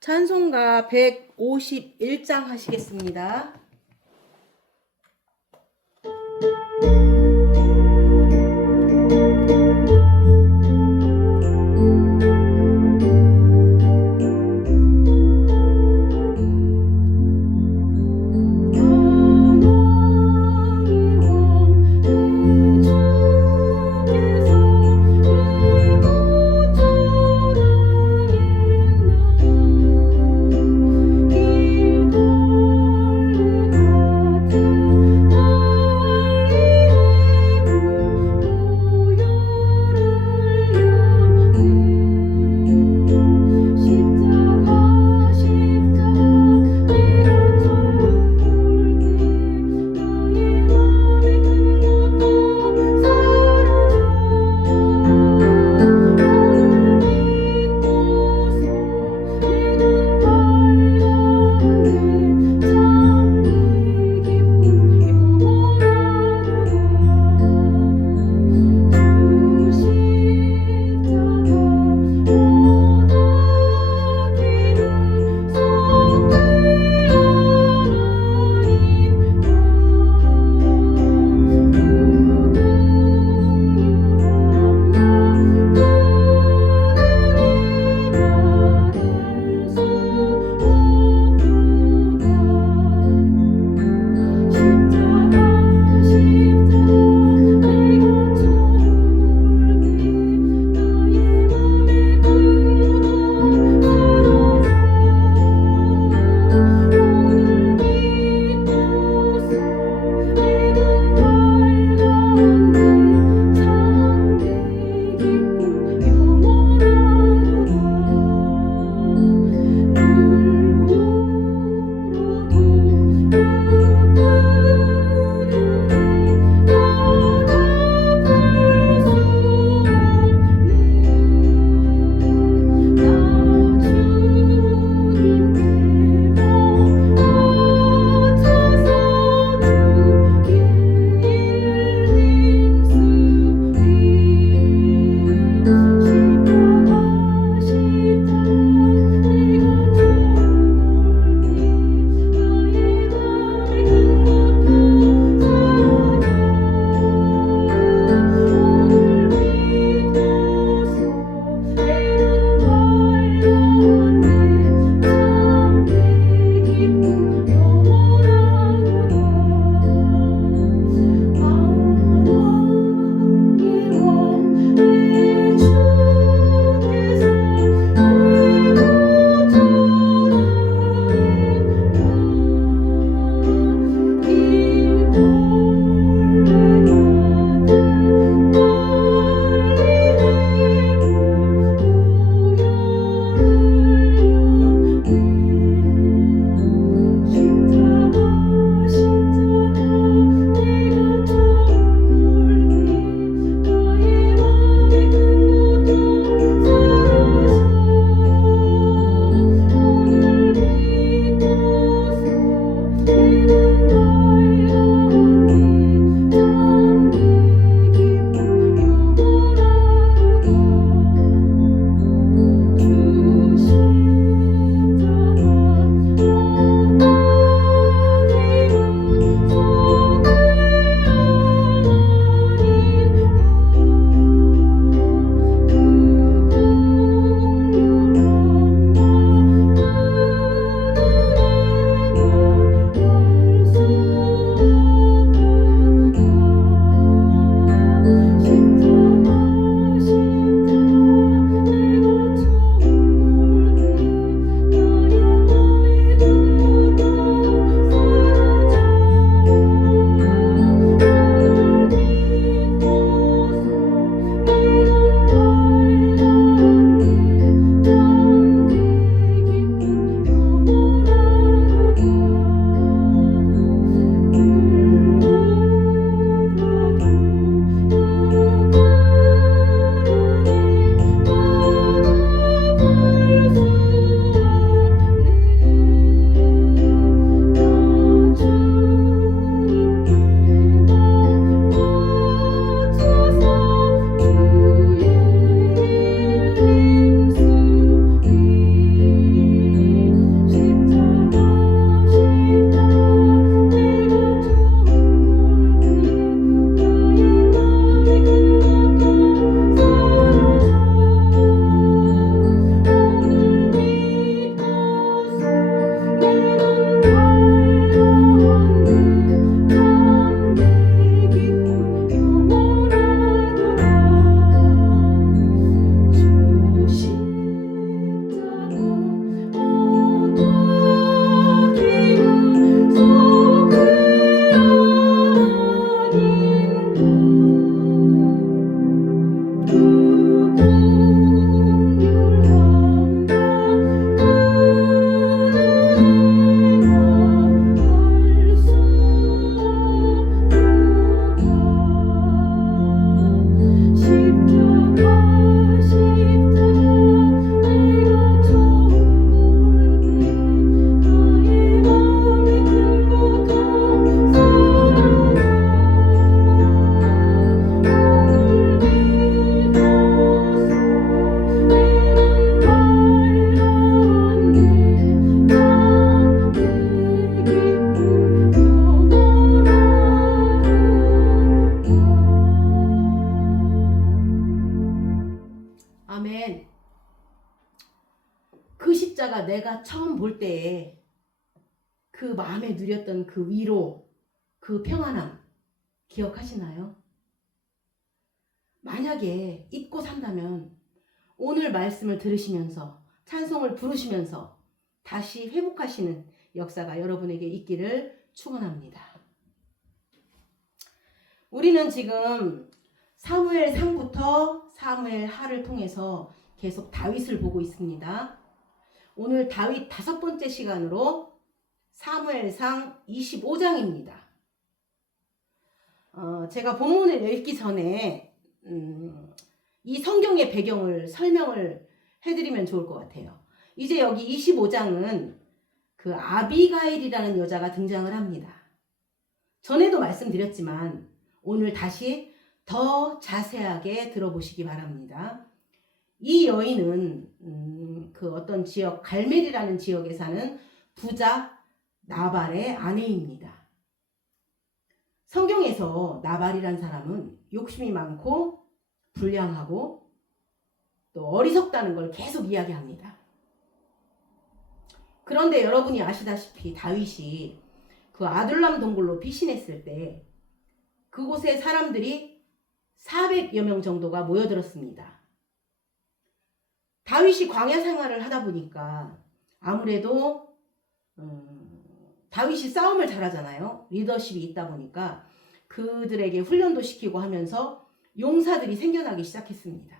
찬송가 151장 하시겠습니다. 그 십자가 내가 처음 볼 때에 그 마음에 누렸던 그 위로, 그 평안함 기억하시나요? 만약에 잊고 산다면 오늘 말씀을 들으시면서 찬송을 부르시면서 다시 회복하시는 역사가 여러분에게 있기를 축원합니다. 우리는 지금 사무엘상부터 사무엘하를 통해서 계속 다윗을 보고 있습니다. 오늘 다윗 5번째 시간으로 사무엘상 25장입니다. 제가 본문을 읽기 전에 이 성경의 배경을 설명을 해드리면 좋을 것 같아요. 이제 여기 25장은 그 아비가일이라는 여자가 등장을 합니다. 전에도 말씀드렸지만 오늘 다시 더 자세하게 들어보시기 바랍니다. 이 여인은 그 어떤 지역, 갈멜이라는 지역에 사는 부자 나발의 아내입니다. 성경에서 나발이란 사람은 욕심이 많고 불량하고 또 어리석다는 걸 계속 이야기합니다. 그런데 여러분이 아시다시피 다윗이 그 아둘람 동굴로 피신했을 때 그곳에 사람들이 400여 명 정도가 모여들었습니다. 다윗이 광야 생활을 하다 보니까 아무래도 다윗이 싸움을 잘하잖아요. 리더십이 있다 보니까 그들에게 훈련도 시키고 하면서 용사들이 생겨나기 시작했습니다.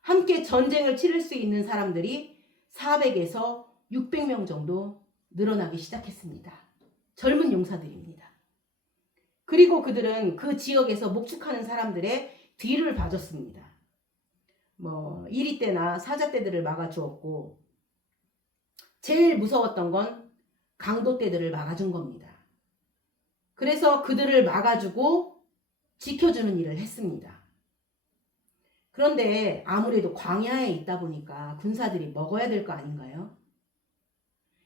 함께 전쟁을 치를 수 있는 사람들이 400에서 600명 정도 늘어나기 시작했습니다. 젊은 용사들입니다. 그리고 그들은 그 지역에서 목축하는 사람들의 뒤를 봐줬습니다. 이리떼나 사자떼들을 막아주었고 제일 무서웠던 건 강도떼들을 막아준 겁니다. 그래서 그들을 막아주고 지켜주는 일을 했습니다. 그런데 아무래도 광야에 있다 보니까 군사들이 먹어야 될 거 아닌가요?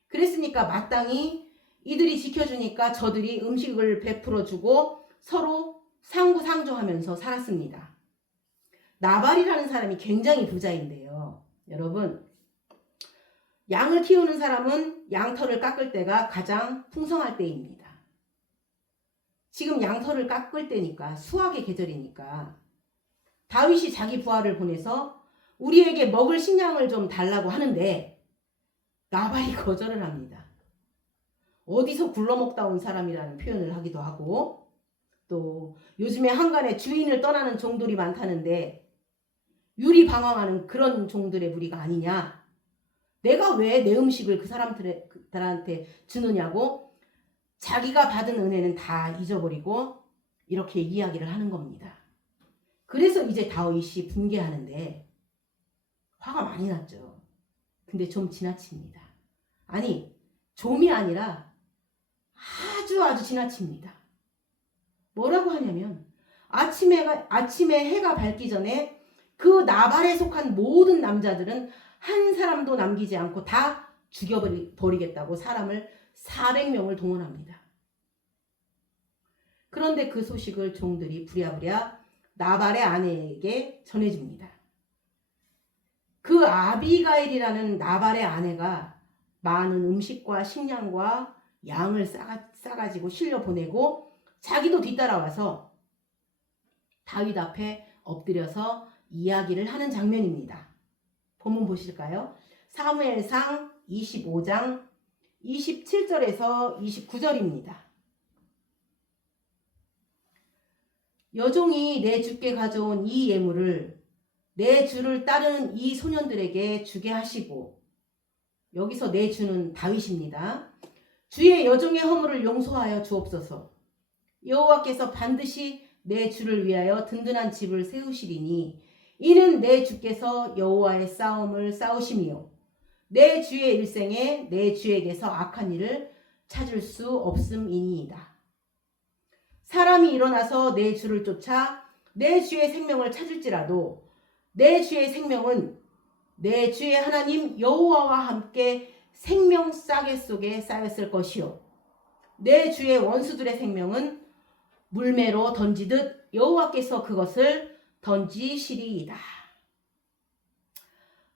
그랬으니까 마땅히 이들이 지켜주니까 저들이 음식을 베풀어주고 서로 상부상조하면서 살았습니다. 나발이라는 사람이 굉장히 부자인데요. 여러분, 양을 키우는 사람은 양털을 깎을 때가 가장 풍성할 때입니다. 지금 양털을 깎을 때니까 수확의 계절이니까 다윗이 자기 부하를 보내서 우리에게 먹을 식량을 좀 달라고 하는데 나발이 거절을 합니다. 어디서 굴러먹다 온 사람이라는 표현을 하기도 하고 또 요즘에 한간에 주인을 떠나는 종들이 많다는데 유리방황하는 그런 종들의 무리가 아니냐. 내가 왜 내 음식을 그 사람들한테 주느냐고 자기가 받은 은혜는 다 잊어버리고 이렇게 이야기를 하는 겁니다. 그래서 이제 다윗이 분개하는데 화가 많이 났죠. 근데 좀 지나칩니다. 아니, 좀이 아니라 아주 지나칩니다. 뭐라고 하냐면 아침에 해가 밝기 전에 그 나발에 속한 모든 남자들은 한 사람도 남기지 않고 다 죽여버리겠다고 사람을 400명을 동원합니다. 그런데 그 소식을 종들이 부랴부랴 나발의 아내에게 전해줍니다. 그 아비가일이라는 나발의 아내가 많은 음식과 식량과 양을 싸가지고 실려 보내고 자기도 뒤따라와서 다윗 앞에 엎드려서 이야기를 하는 장면입니다. 본문 보실까요? 사무엘상 25장 27절에서 29절입니다. 여종이 내 주께 가져온 이 예물을 내 주를 따르는 이 소년들에게 주게 하시고, 여기서 내 주는 다윗입니다. 주의 여종의 허물을 용서하여 주옵소서. 여호와께서 반드시 내 주를 위하여 든든한 집을 세우시리니 이는 내 주께서 여호와의 싸움을 싸우심이요 내 주의 일생에 내 주에게서 악한 일을 찾을 수 없음이니이다. 사람이 일어나서 내 주를 쫓아 내 주의 생명을 찾을지라도 내 주의 생명은 내 주의 하나님 여호와와 함께 생명 싸개 속에 쌓였을 것이요 내 주의 원수들의 생명은 물매로 던지듯 여호와께서 그것을 던지시리이다.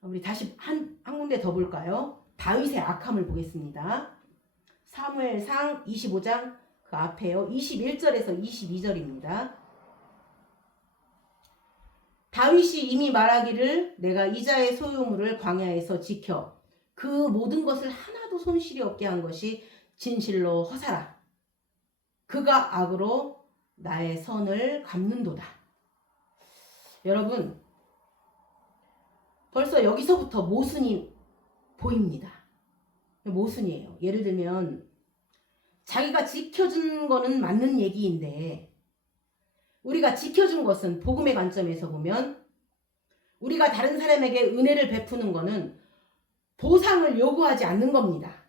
우리 다시 한 군데 더 볼까요? 다윗의 악함을 보겠습니다. 사무엘상 25장 그 앞에요. 21절에서 22절입니다. 다윗이 이미 말하기를 내가 이자의 소유물을 광야에서 지켜 그 모든 것을 하나도 손실이 없게 한 것이 진실로 허사라. 그가 악으로 나의 선을 갚는도다. 여러분, 벌써 여기서부터 모순이 보입니다. 모순이에요. 예를 들면 자기가 지켜준 거는 맞는 얘기인데 우리가 지켜준 것은 복음의 관점에서 보면 우리가 다른 사람에게 은혜를 베푸는 거는 보상을 요구하지 않는 겁니다.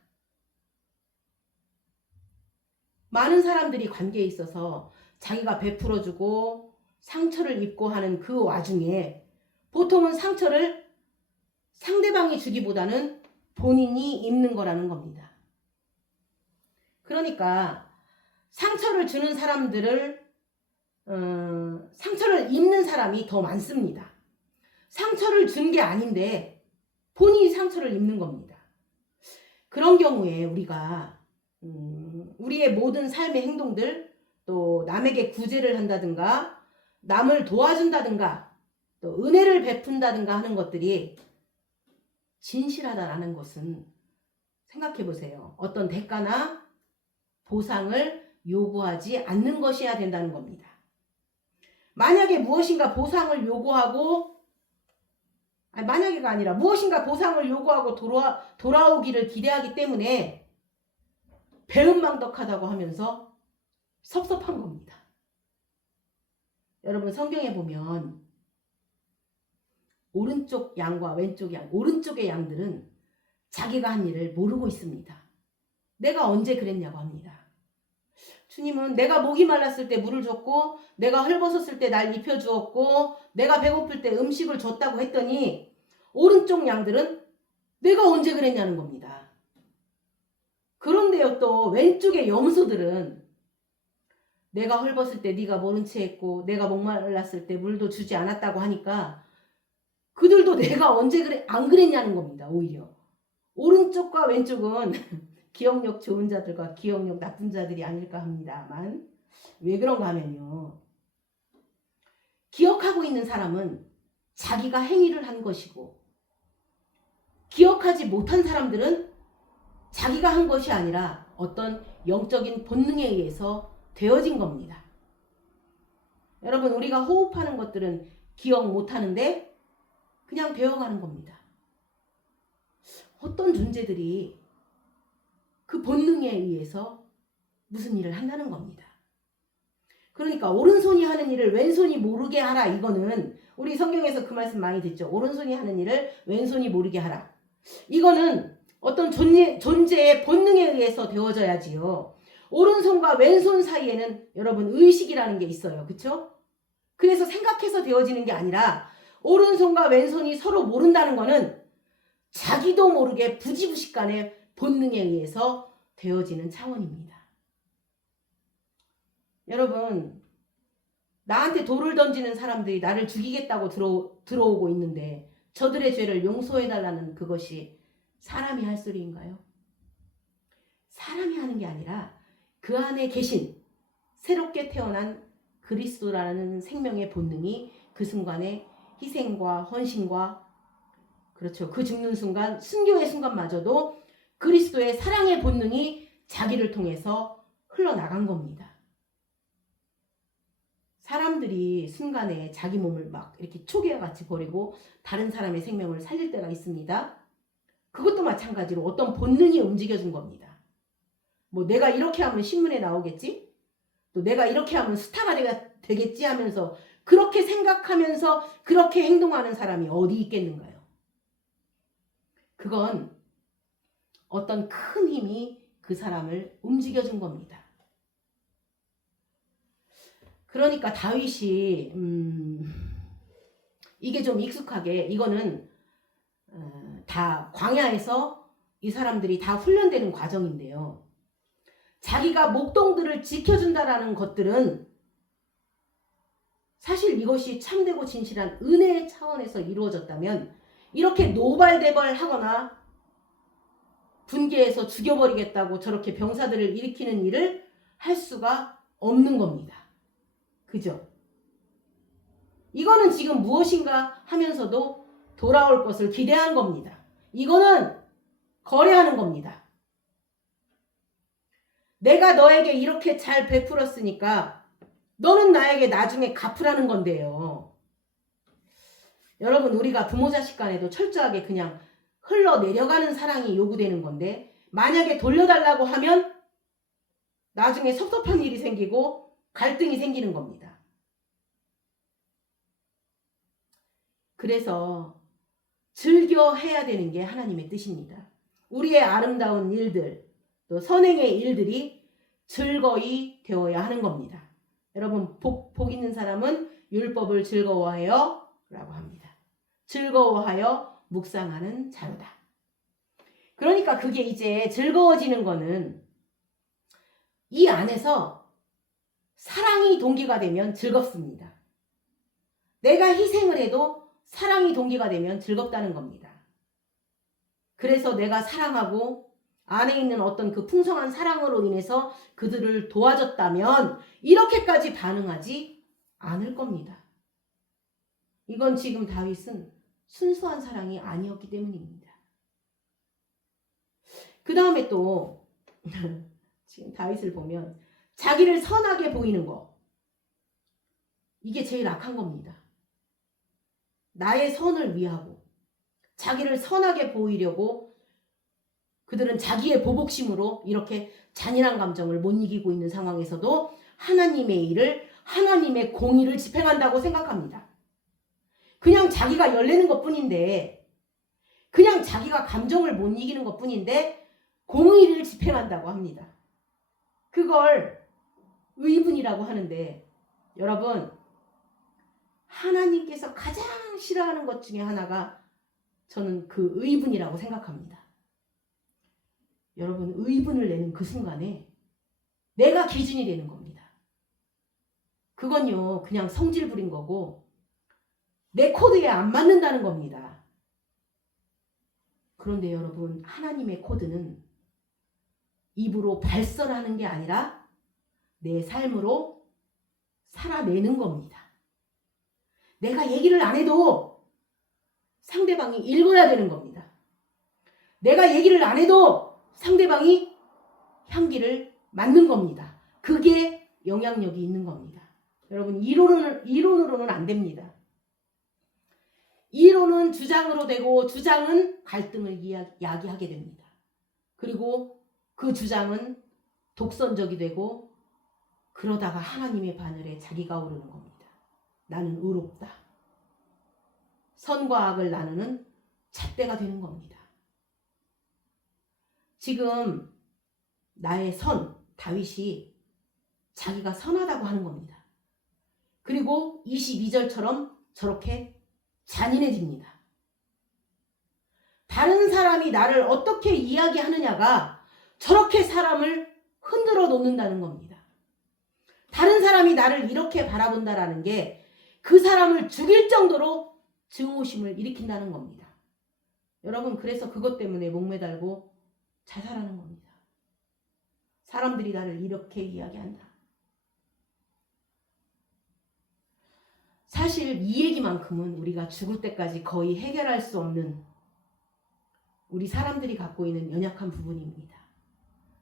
많은 사람들이 관계에 있어서 자기가 베풀어주고 상처를 입고 하는 그 와중에 보통은 상처를 상대방이 주기보다는 본인이 입는 거라는 겁니다. 그러니까 상처를 주는 사람들을 상처를 입는 사람이 더 많습니다. 상처를 준 게 아닌데 본인이 상처를 입는 겁니다. 그런 경우에 우리가 우리의 모든 삶의 행동들, 또 남에게 구제를 한다든가 남을 도와준다든가 또 은혜를 베푼다든가 하는 것들이 진실하다라는 것은 생각해 보세요. 어떤 대가나 보상을 요구하지 않는 것이어야 된다는 겁니다. 만약에 무엇인가 보상을 요구하고 만약에가 아니라 무엇인가 보상을 요구하고 돌아오기를 기대하기 때문에 배은망덕하다고 하면서 섭섭한 겁니다. 여러분, 성경에 보면 오른쪽 양과 왼쪽 양, 오른쪽의 양들은 자기가 한 일을 모르고 있습니다. 내가 언제 그랬냐고 합니다. 주님은 내가 목이 말랐을 때 물을 줬고 내가 헐벗었을 때 날 입혀주었고 내가 배고플 때 음식을 줬다고 했더니 오른쪽 양들은 내가 언제 그랬냐는 겁니다. 그런데요, 또 왼쪽의 염소들은 내가 헐벗을 때 네가 모른 채 했고 내가 목말랐을 때 물도 주지 않았다고 하니까 그들도 내가 언제 그래 안 그랬냐는 겁니다. 오히려 오른쪽과 왼쪽은 기억력 좋은 자들과 기억력 나쁜 자들이 아닐까 합니다만 왜 그런가 하면요, 기억하고 있는 사람은 자기가 행위를 한 것이고 기억하지 못한 사람들은 자기가 한 것이 아니라 어떤 영적인 본능에 의해서 되어진 겁니다. 여러분, 우리가 호흡하는 것들은 기억 못하는데 그냥 배워가는 겁니다. 어떤 존재들이 그 본능에 의해서 무슨 일을 한다는 겁니다. 그러니까 오른손이 하는 일을 왼손이 모르게 하라. 이거는 우리 성경에서 그 말씀 많이 듣죠. 오른손이 하는 일을 왼손이 모르게 하라. 이거는 어떤 존재의 본능에 의해서 되어져야지요. 오른손과 왼손 사이에는 여러분 의식이라는 게 있어요. 그렇죠? 그래서 생각해서 되어지는 게 아니라 오른손과 왼손이 서로 모른다는 거는 자기도 모르게 부지부식간의 본능에 의해서 되어지는 차원입니다. 여러분, 나한테 돌을 던지는 사람들이 나를 죽이겠다고 들어오고 있는데 저들의 죄를 용서해달라는 그것이 사람이 할 소리인가요? 사람이 하는 게 아니라 그 안에 계신 새롭게 태어난 그리스도라는 생명의 본능이 그 순간에 희생과 헌신과 그렇죠. 그 죽는 순간, 순교의 순간마저도 그리스도의 사랑의 본능이 자기를 통해서 흘러나간 겁니다. 사람들이 순간에 자기 몸을 막 이렇게 초기와 같이 버리고 다른 사람의 생명을 살릴 때가 있습니다. 그것도 마찬가지로 어떤 본능이 움직여준 겁니다. 뭐 내가 이렇게 하면 신문에 나오겠지? 또 내가 이렇게 하면 스타가 되겠지 하면서 그렇게 생각하면서 그렇게 행동하는 사람이 어디 있겠는가요? 그건 어떤 큰 힘이 그 사람을 움직여준 겁니다. 그러니까 다윗이 이게 좀 익숙하게 이거는 다 광야에서 이 사람들이 다 훈련되는 과정인데요. 자기가 목동들을 지켜준다라는 것들은 사실 이것이 참되고 진실한 은혜의 차원에서 이루어졌다면 이렇게 노발대발하거나 분개해서 죽여버리겠다고 저렇게 병사들을 일으키는 일을 할 수가 없는 겁니다. 그죠? 이거는 지금 무엇인가 하면서도 돌아올 것을 기대한 겁니다. 이거는 거래하는 겁니다. 내가 너에게 이렇게 잘 베풀었으니까 너는 나에게 나중에 갚으라는 건데요. 여러분, 우리가 부모 자식 간에도 철저하게 그냥 흘러내려가는 사랑이 요구되는 건데, 만약에 돌려달라고 하면 나중에 섭섭한 일이 생기고 갈등이 생기는 겁니다. 그래서 즐겨 해야 되는 게 하나님의 뜻입니다. 우리의 아름다운 일들, 또 선행의 일들이 즐거이 되어야 하는 겁니다. 여러분, 복 있는 사람은 율법을 즐거워하여 라고 합니다. 즐거워하여 묵상하는 자로다. 그러니까 그게 이제 즐거워지는 거는 이 안에서 사랑이 동기가 되면 즐겁습니다. 내가 희생을 해도 사랑이 동기가 되면 즐겁다는 겁니다. 그래서 내가 사랑하고 안에 있는 어떤 그 풍성한 사랑으로 인해서 그들을 도와줬다면 이렇게까지 반응하지 않을 겁니다. 이건 지금 다윗은 순수한 사랑이 아니었기 때문입니다. 그 다음에 또 지금 다윗을 보면 자기를 선하게 보이는 거, 이게 제일 악한 겁니다. 나의 선을 위하고 자기를 선하게 보이려고 그들은 자기의 보복심으로 이렇게 잔인한 감정을 못 이기고 있는 상황에서도 하나님의 일을, 하나님의 공의를 집행한다고 생각합니다. 그냥 자기가 열내는 것뿐인데, 그냥 자기가 감정을 못 이기는 것뿐인데 공의를 집행한다고 합니다. 그걸 의분이라고 하는데, 여러분, 하나님께서 가장 싫어하는 것 중에 하나가 저는 그 의분이라고 생각합니다. 여러분, 의분을 내는 그 순간에 내가 기준이 되는 겁니다. 그건요, 그냥 성질 부린 거고 내 코드에 안 맞는다는 겁니다. 그런데 여러분, 하나님의 코드는 입으로 발설하는 게 아니라 내 삶으로 살아내는 겁니다. 내가 얘기를 안 해도 상대방이 읽어야 되는 겁니다. 내가 얘기를 안 해도 상대방이 향기를 맡는 겁니다. 그게 영향력이 있는 겁니다. 여러분, 이론으로는 안 됩니다. 이론은 주장으로 되고 주장은 갈등을 야기하게 됩니다. 그리고 그 주장은 독선적이 되고 그러다가 하나님의 바늘에 자기가 오르는 겁니다. 나는 의롭다. 선과 악을 나누는 잣대가 되는 겁니다. 지금 나의 선, 다윗이 자기가 선하다고 하는 겁니다. 그리고 22절처럼 저렇게 잔인해집니다. 다른 사람이 나를 어떻게 이야기하느냐가 저렇게 사람을 흔들어 놓는다는 겁니다. 다른 사람이 나를 이렇게 바라본다라는 게 그 사람을 죽일 정도로 증오심을 일으킨다는 겁니다. 여러분, 그래서 그것 때문에 목매달고 자살하는 겁니다. 사람들이 나를 이렇게 이야기한다. 사실 이 얘기만큼은 우리가 죽을 때까지 거의 해결할 수 없는 우리 사람들이 갖고 있는 연약한 부분입니다.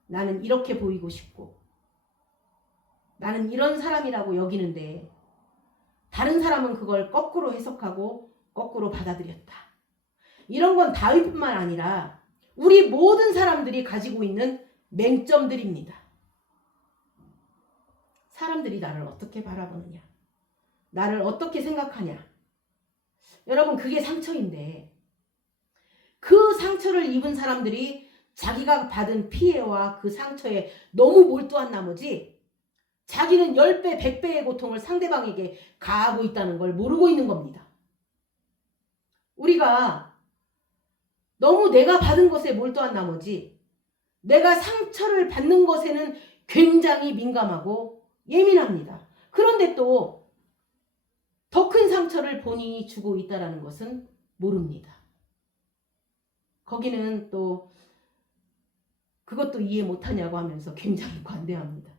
나는 이렇게 보이고 싶고 나는 이런 사람이라고 여기는데 다른 사람은 그걸 거꾸로 해석하고 거꾸로 받아들였다. 이런 건 다윗뿐만 아니라 우리 모든 사람들이 가지고 있는 맹점들입니다. 사람들이 나를 어떻게 바라보느냐, 나를 어떻게 생각하냐. 여러분, 그게 상처인데 그 상처를 입은 사람들이 자기가 받은 피해와 그 상처에 너무 몰두한 나머지 자기는 10배, 100배의 고통을 상대방에게 가하고 있다는 걸 모르고 있는 겁니다. 우리가 너무 내가 받은 것에 몰두한 나머지 내가 상처를 받는 것에는 굉장히 민감하고 예민합니다. 그런데 또 더 큰 상처를 본인이 주고 있다는 것은 모릅니다. 거기는 또 그것도 이해 못하냐고 하면서 굉장히 관대합니다.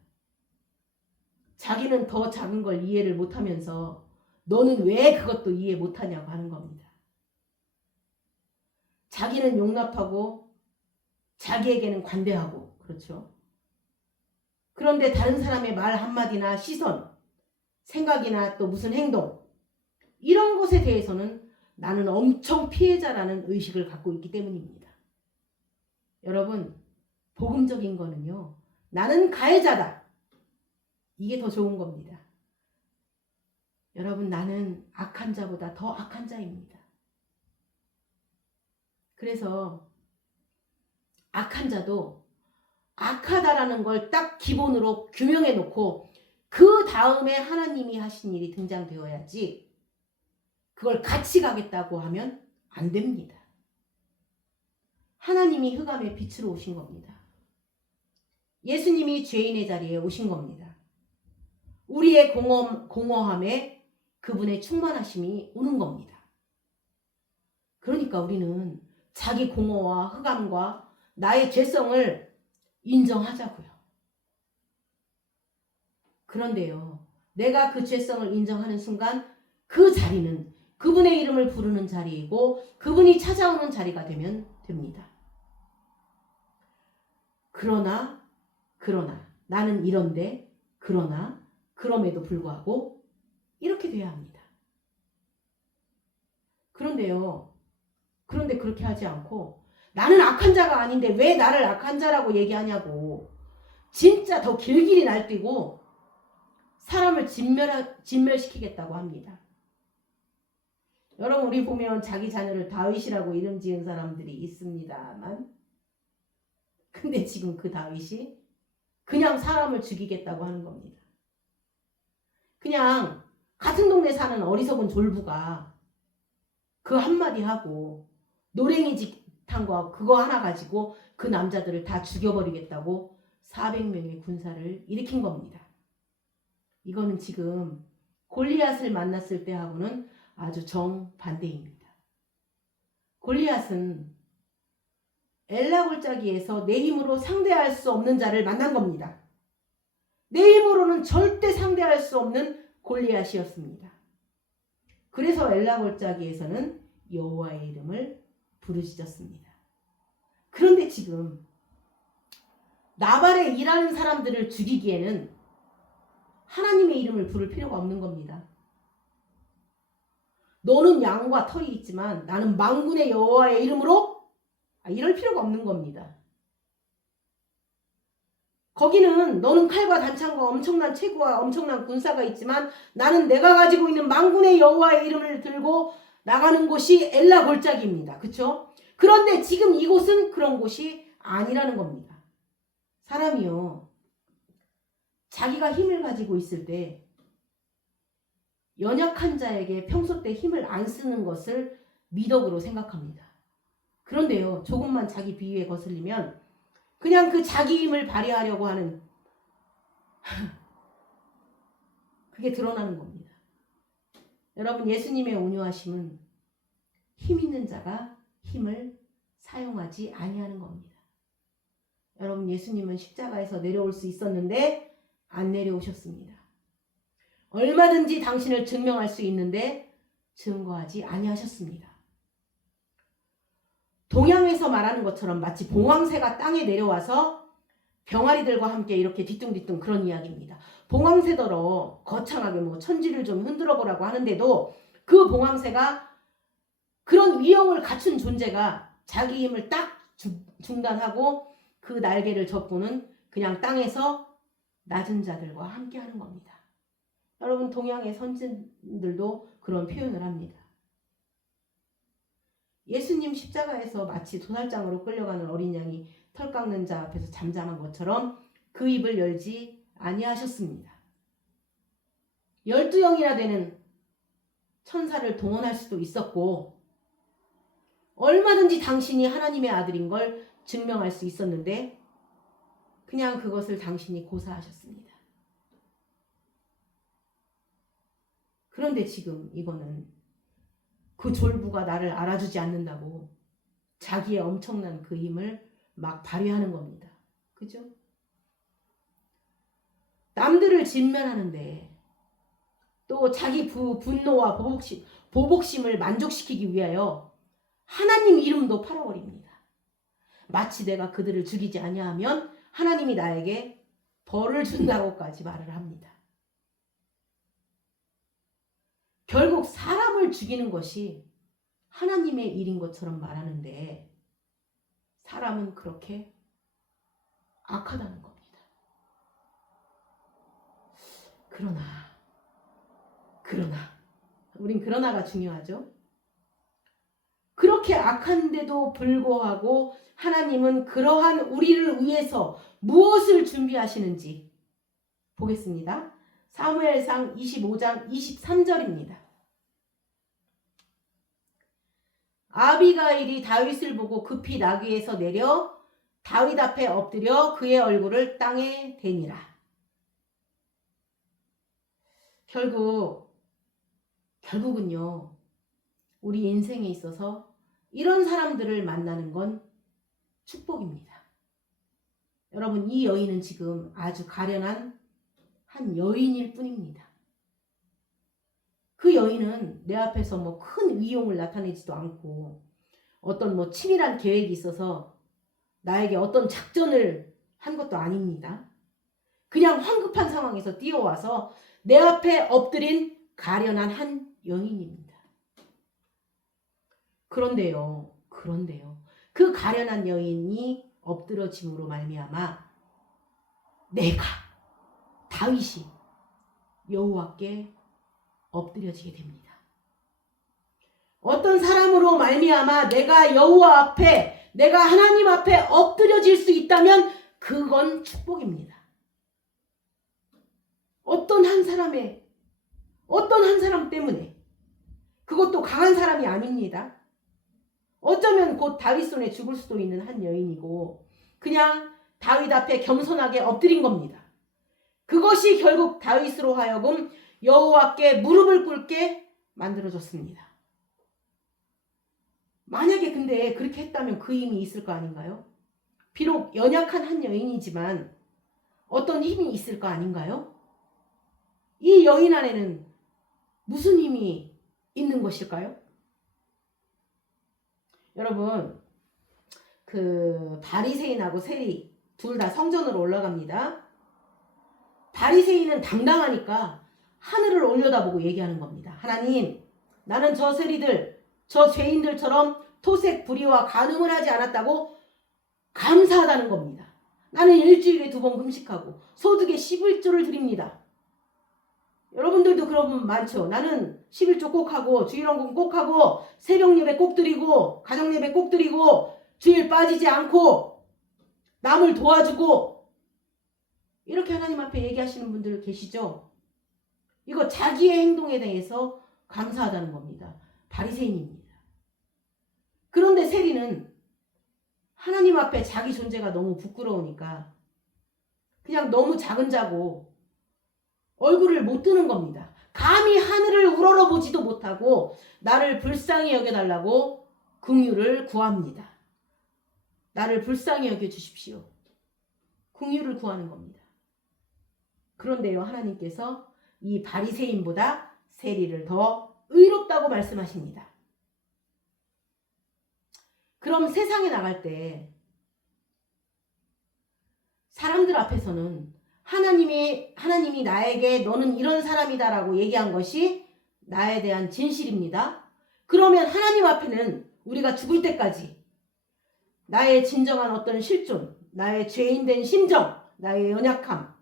자기는 더 작은 걸 이해를 못하면서 너는 왜 그것도 이해 못하냐고 하는 겁니다. 자기는 용납하고 자기에게는 관대하고 그렇죠. 그런데 다른 사람의 말 한마디나 시선, 생각이나 또 무슨 행동 이런 것에 대해서는 나는 엄청 피해자라는 의식을 갖고 있기 때문입니다. 여러분, 복음적인 거는요. 나는 가해자다. 이게 더 좋은 겁니다. 여러분, 나는 악한 자보다 더 악한 자입니다. 그래서 악한 자도 악하다라는 걸 딱 기본으로 규명해 놓고 그 다음에 하나님이 하신 일이 등장되어야지 그걸 같이 가겠다고 하면 안 됩니다. 하나님이 흑암의 빛으로 오신 겁니다. 예수님이 죄인의 자리에 오신 겁니다. 우리의 공허함에 그분의 충만하심이 오는 겁니다. 그러니까 우리는 자기 공허와 흑암과 나의 죄성을 인정하자고요. 그런데요, 내가 그 죄성을 인정하는 순간 그 자리는 그분의 이름을 부르는 자리이고 그분이 찾아오는 자리가 되면 됩니다. 그러나 나는 이런데 그럼에도 불구하고 이렇게 돼야 합니다. 그런데 그렇게 하지 않고 나는 악한 자가 아닌데 왜 나를 악한 자라고 얘기하냐고 진짜 더 길길이 날뛰고 사람을 진멸시키겠다고 합니다. 여러분, 우리 보면 자기 자녀를 다윗이라고 이름 지은 사람들이 있습니다만 근데 지금 그 다윗이 그냥 사람을 죽이겠다고 하는 겁니다. 그냥 같은 동네 사는 어리석은 졸부가 그 한마디 하고 노랭이 짓한 거 그거 하나 가지고 그 남자들을 다 죽여버리겠다고 400명의 군사를 일으킨 겁니다. 이거는 지금 골리앗을 만났을 때하고는 아주 정반대입니다. 골리앗은 엘라 골짜기에서 내 힘으로 상대할 수 없는 자를 만난 겁니다. 내 힘으로는 절대 상대할 수 없는 골리앗이었습니다. 그래서 엘라 골짜기에서는 여호와의 이름을 부르짖었습니다. 그런데 지금 나발에 일하는 사람들을 죽이기에는 하나님의 이름을 부를 필요가 없는 겁니다. 너는 양과 털이 있지만 나는 만군의 여호와의 이름으로 이럴 필요가 없는 겁니다. 거기는 너는 칼과 단창과 엄청난 체구와 엄청난 군사가 있지만 나는 내가 가지고 있는 만군의 여호와의 이름을 들고 나가는 곳이 엘라 골짜기입니다. 그렇죠? 그런데 지금 이곳은 그런 곳이 아니라는 겁니다. 사람이요. 자기가 힘을 가지고 있을 때 연약한 자에게 평소 때 힘을 안 쓰는 것을 미덕으로 생각합니다. 그런데요. 조금만 자기 비위에 거슬리면 그냥 그 자기 힘을 발휘하려고 하는 그게 드러나는 겁니다. 여러분, 예수님의 온유하심은 힘 있는 자가 힘을 사용하지 아니하는 겁니다. 여러분, 예수님은 십자가에서 내려올 수 있었는데 안 내려오셨습니다. 얼마든지 당신을 증명할 수 있는데 증거하지 아니하셨습니다. 동양에서 말하는 것처럼 마치 봉황새가 땅에 내려와서 병아리들과 함께 이렇게 뒤뚱뒤뚱 그런 이야기입니다. 봉황새더러 거창하게 천지를 좀 흔들어 보라고 하는데도 그 봉황새가 그런 위엄을 갖춘 존재가 자기 힘을 딱 중단하고 그 날개를 접고는 그냥 땅에서 낮은 자들과 함께 하는 겁니다. 여러분, 동양의 선진들도 그런 표현을 합니다. 예수님 십자가에서 마치 도살장으로 끌려가는 어린 양이 털 깎는 자 앞에서 잠잠한 것처럼 그 입을 열지 아니하셨습니다. 12영이나 되는 천사를 동원할 수도 있었고 얼마든지 당신이 하나님의 아들인 걸 증명할 수 있었는데 그냥 그것을 당신이 고사하셨습니다. 그런데 지금 이거는 그 졸부가 나를 알아주지 않는다고 자기의 엄청난 그 힘을 막 발휘하는 겁니다. 그죠? 남들을 진멸하는데 또 자기 분노와 보복심을 만족시키기 위하여 하나님 이름도 팔아버립니다. 마치 내가 그들을 죽이지 아니하면 하나님이 나에게 벌을 준다고까지 말을 합니다. 결국 사람을 죽이는 것이 하나님의 일인 것처럼 말하는데 사람은 그렇게 악하다는 겁니다. 그러나 우린 그러나가 중요하죠. 그렇게 악한데도 불구하고 하나님은 그러한 우리를 위해서 무엇을 준비하시는지 보겠습니다. 사무엘상 25장 23절입니다. 아비가일이 다윗을 보고 급히 나귀에서 내려 다윗 앞에 엎드려 그의 얼굴을 땅에 대니라. 결국은요, 우리 인생에 있어서 이런 사람들을 만나는 건 축복입니다. 여러분, 이 여인은 지금 아주 가련한 한 여인일 뿐입니다. 그 여인은 내 앞에서 뭐 큰 위용을 나타내지도 않고 어떤 치밀한 계획이 있어서 나에게 어떤 작전을 한 것도 아닙니다. 그냥 황급한 상황에서 뛰어와서 내 앞에 엎드린 가련한 한 여인입니다. 그런데요. 그 가련한 여인이 엎드러짐으로 말미암아 다윗이 여호와께 엎드려지게 됩니다. 어떤 사람으로 말미암아 내가 여호와 앞에, 내가 하나님 앞에 엎드려질 수 있다면 그건 축복입니다. 어떤 한 사람 때문에, 그것도 강한 사람이 아닙니다. 어쩌면 곧 다윗 손에 죽을 수도 있는 한 여인이고 그냥 다윗 앞에 겸손하게 엎드린 겁니다. 그것이 결국 다윗으로 하여금 여호와께 무릎을 꿇게 만들어졌습니다. 만약에 근데 그렇게 했다면 그 힘이 있을 거 아닌가요? 비록 연약한 한 여인이지만 어떤 힘이 있을 거 아닌가요? 이 여인 안에는 무슨 힘이 있는 것일까요? 여러분, 그 바리새인하고 세리 둘 다 성전으로 올라갑니다. 바리새인은 당당하니까 하늘을 올려다보고 얘기하는 겁니다. 하나님, 나는 저 세리들, 저 죄인들처럼 토색, 불의와 간음을 하지 않았다고 감사하다는 겁니다. 나는 일주일에 2번 금식하고 소득의 11조를 드립니다. 여러분들도 그런 분 많죠. 나는 11조 꼭 하고 주일원금 꼭 하고 새벽 예배 꼭 드리고 가정 예배 꼭 드리고 주일 빠지지 않고 남을 도와주고 이렇게 하나님 앞에 얘기하시는 분들 계시죠? 이거 자기의 행동에 대해서 감사하다는 겁니다. 바리새인입니다. 그런데 세리는 하나님 앞에 자기 존재가 너무 부끄러우니까 그냥 너무 작은 자고 얼굴을 못 드는 겁니다. 감히 하늘을 우러러보지도 못하고 나를 불쌍히 여겨달라고 긍휼을 구합니다. 나를 불쌍히 여겨주십시오. 긍휼을 구하는 겁니다. 그런데요, 하나님께서 이 바리새인보다 세리를 더 의롭다고 말씀하십니다. 그럼 세상에 나갈 때 사람들 앞에서는 하나님이 나에게 너는 이런 사람이다라고 얘기한 것이 나에 대한 진실입니다. 그러면 하나님 앞에는 우리가 죽을 때까지 나의 진정한 어떤 실존, 나의 죄인된 심정, 나의 연약함,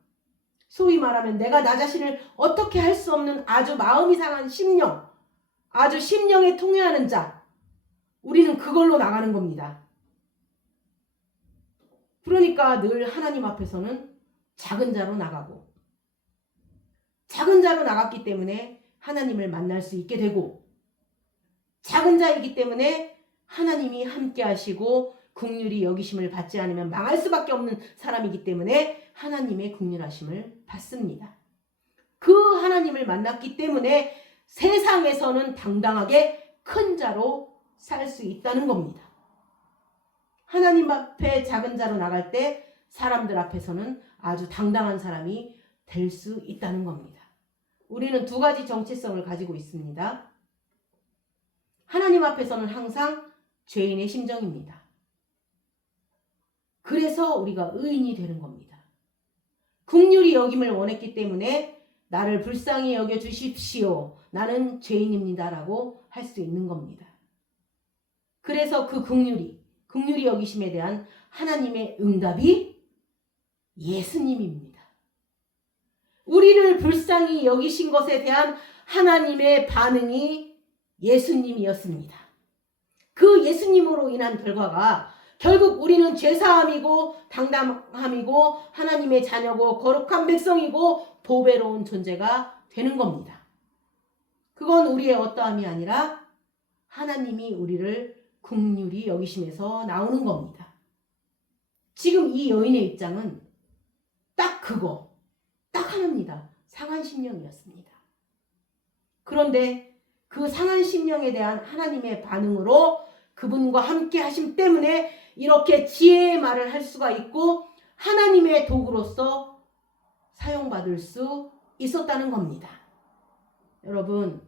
소위 말하면 내가 나 자신을 어떻게 할 수 없는 아주 마음이 상한 심령, 아주 심령에 통해하는 자, 우리는 그걸로 나가는 겁니다. 그러니까 늘 하나님 앞에서는 작은 자로 나가고 작은 자로 나갔기 때문에 하나님을 만날 수 있게 되고 작은 자이기 때문에 하나님이 함께 하시고 긍휼히 여기심을 받지 않으면 망할 수밖에 없는 사람이기 때문에 하나님의 긍휼하심을 받습니다. 그 하나님을 만났기 때문에 세상에서는 당당하게 큰 자로 살 수 있다는 겁니다. 하나님 앞에 작은 자로 나갈 때 사람들 앞에서는 아주 당당한 사람이 될 수 있다는 겁니다. 우리는 두 가지 정체성을 가지고 있습니다. 하나님 앞에서는 항상 죄인의 심정입니다. 그래서 우리가 의인이 되는 겁니다. 긍휼히 여김을 원했기 때문에 나를 불쌍히 여겨 주십시오. 나는 죄인입니다. 라고 할 수 있는 겁니다. 그래서 그 긍휼히 여기심에 대한 하나님의 응답이 예수님입니다. 우리를 불쌍히 여기신 것에 대한 하나님의 반응이 예수님이었습니다. 그 예수님으로 인한 결과가 결국 우리는 죄사함이고 당당함이고 하나님의 자녀고 거룩한 백성이고 보배로운 존재가 되는 겁니다. 그건 우리의 어떠함이 아니라 하나님이 우리를 긍휼히 여기심에서 나오는 겁니다. 지금 이 여인의 입장은 딱 그거, 딱 하나입니다. 상한 심령이었습니다. 그런데 그 상한 심령에 대한 하나님의 반응으로 그분과 함께 하심 때문에 이렇게 지혜의 말을 할 수가 있고 하나님의 도구로서 사용받을 수 있었다는 겁니다. 여러분,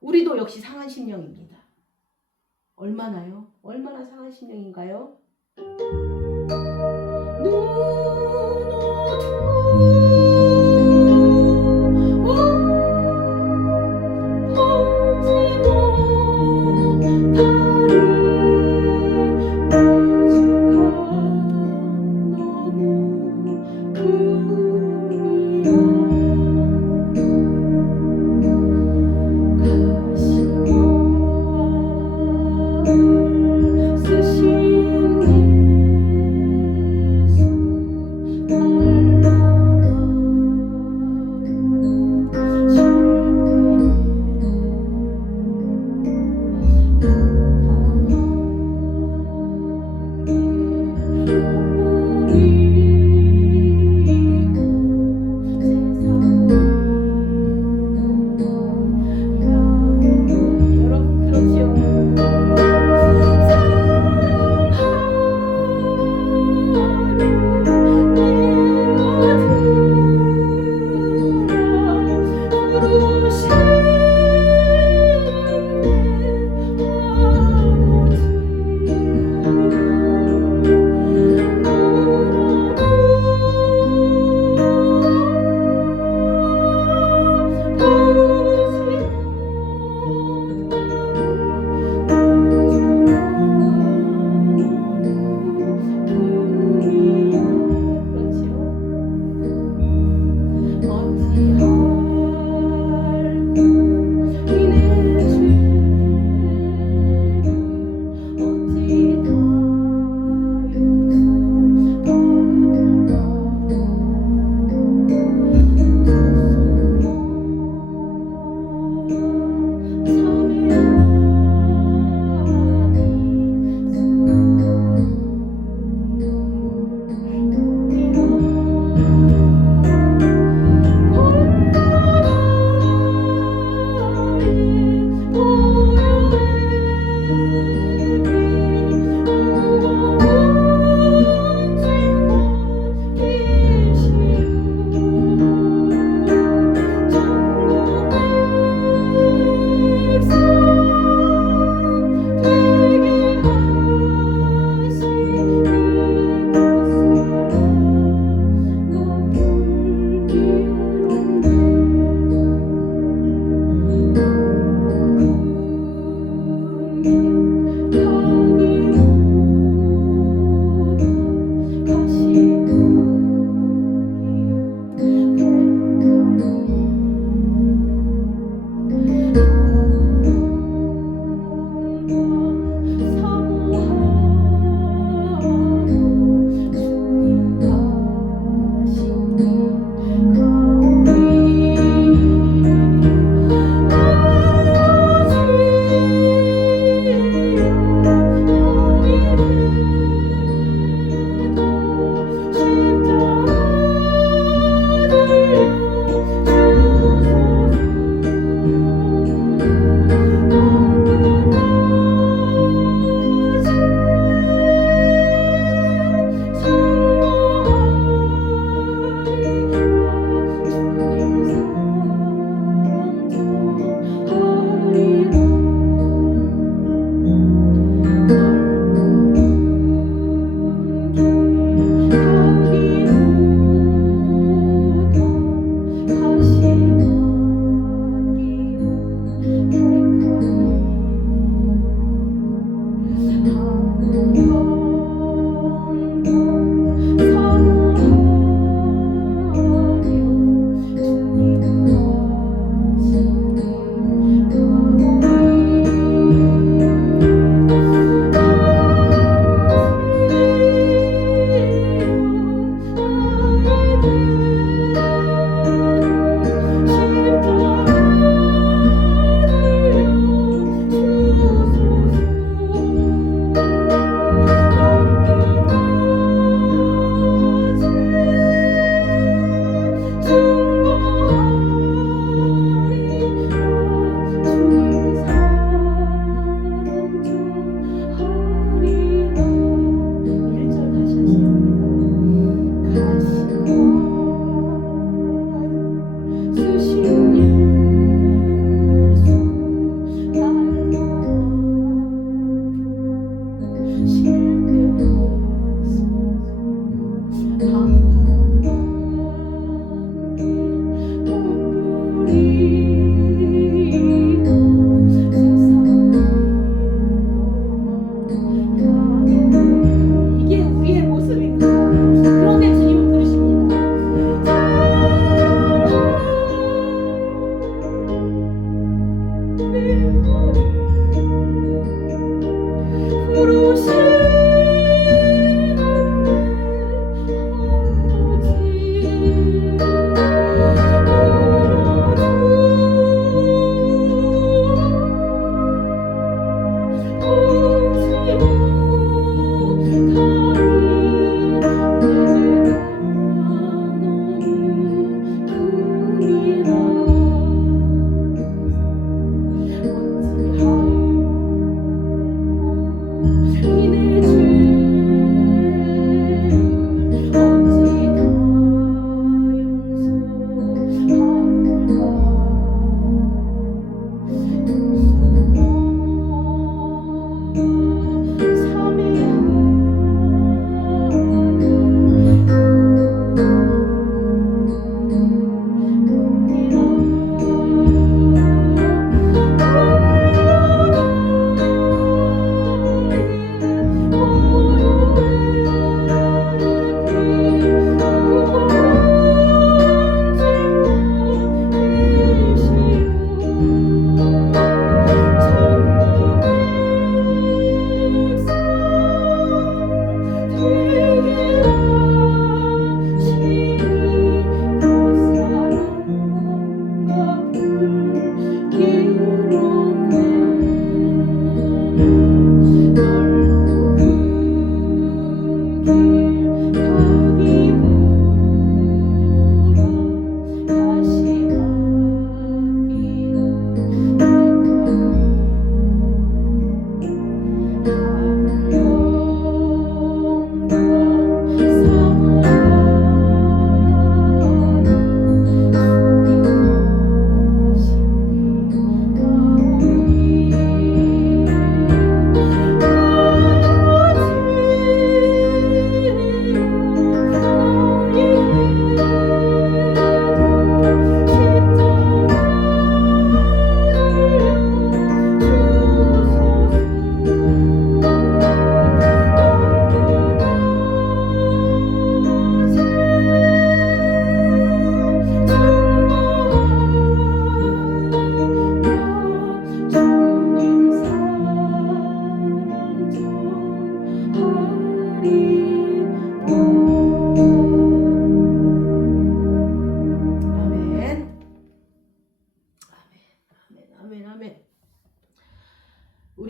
우리도 역시 상한 심령입니다. 얼마나요? 얼마나 상한 심령인가요? 쓰신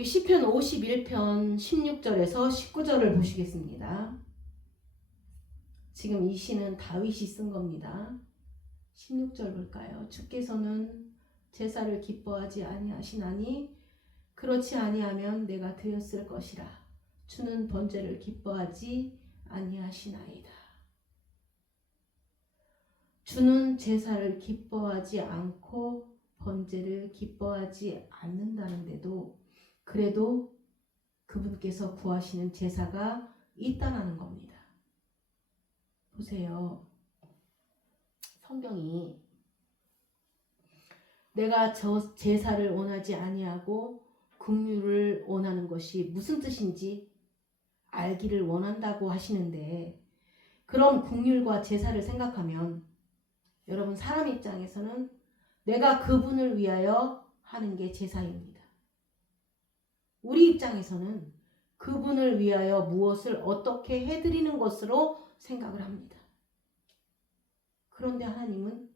우리 시편 51편 16절에서 19절을 보시겠습니다. 지금 이 시는 다윗이 쓴 겁니다. 16절 볼까요? 주께서는 제사를 기뻐하지 아니하시나니 그렇지 아니하면 내가 드렸을 것이라. 주는 번제를 기뻐하지 아니하시나이다. 주는 제사를 기뻐하지 않고 번제를 기뻐하지 않는다는데도 그래도 그분께서 구하시는 제사가 있다는 겁니다. 보세요. 성경이 내가 저 제사를 원하지 아니하고 긍휼을 원하는 것이 무슨 뜻인지 알기를 원한다고 하시는데, 그런 긍휼과 제사를 생각하면 여러분, 사람 입장에서는 내가 그분을 위하여 하는 게 제사입니다. 우리 입장에서는 그분을 위하여 무엇을 어떻게 해드리는 것으로 생각을 합니다. 그런데 하나님은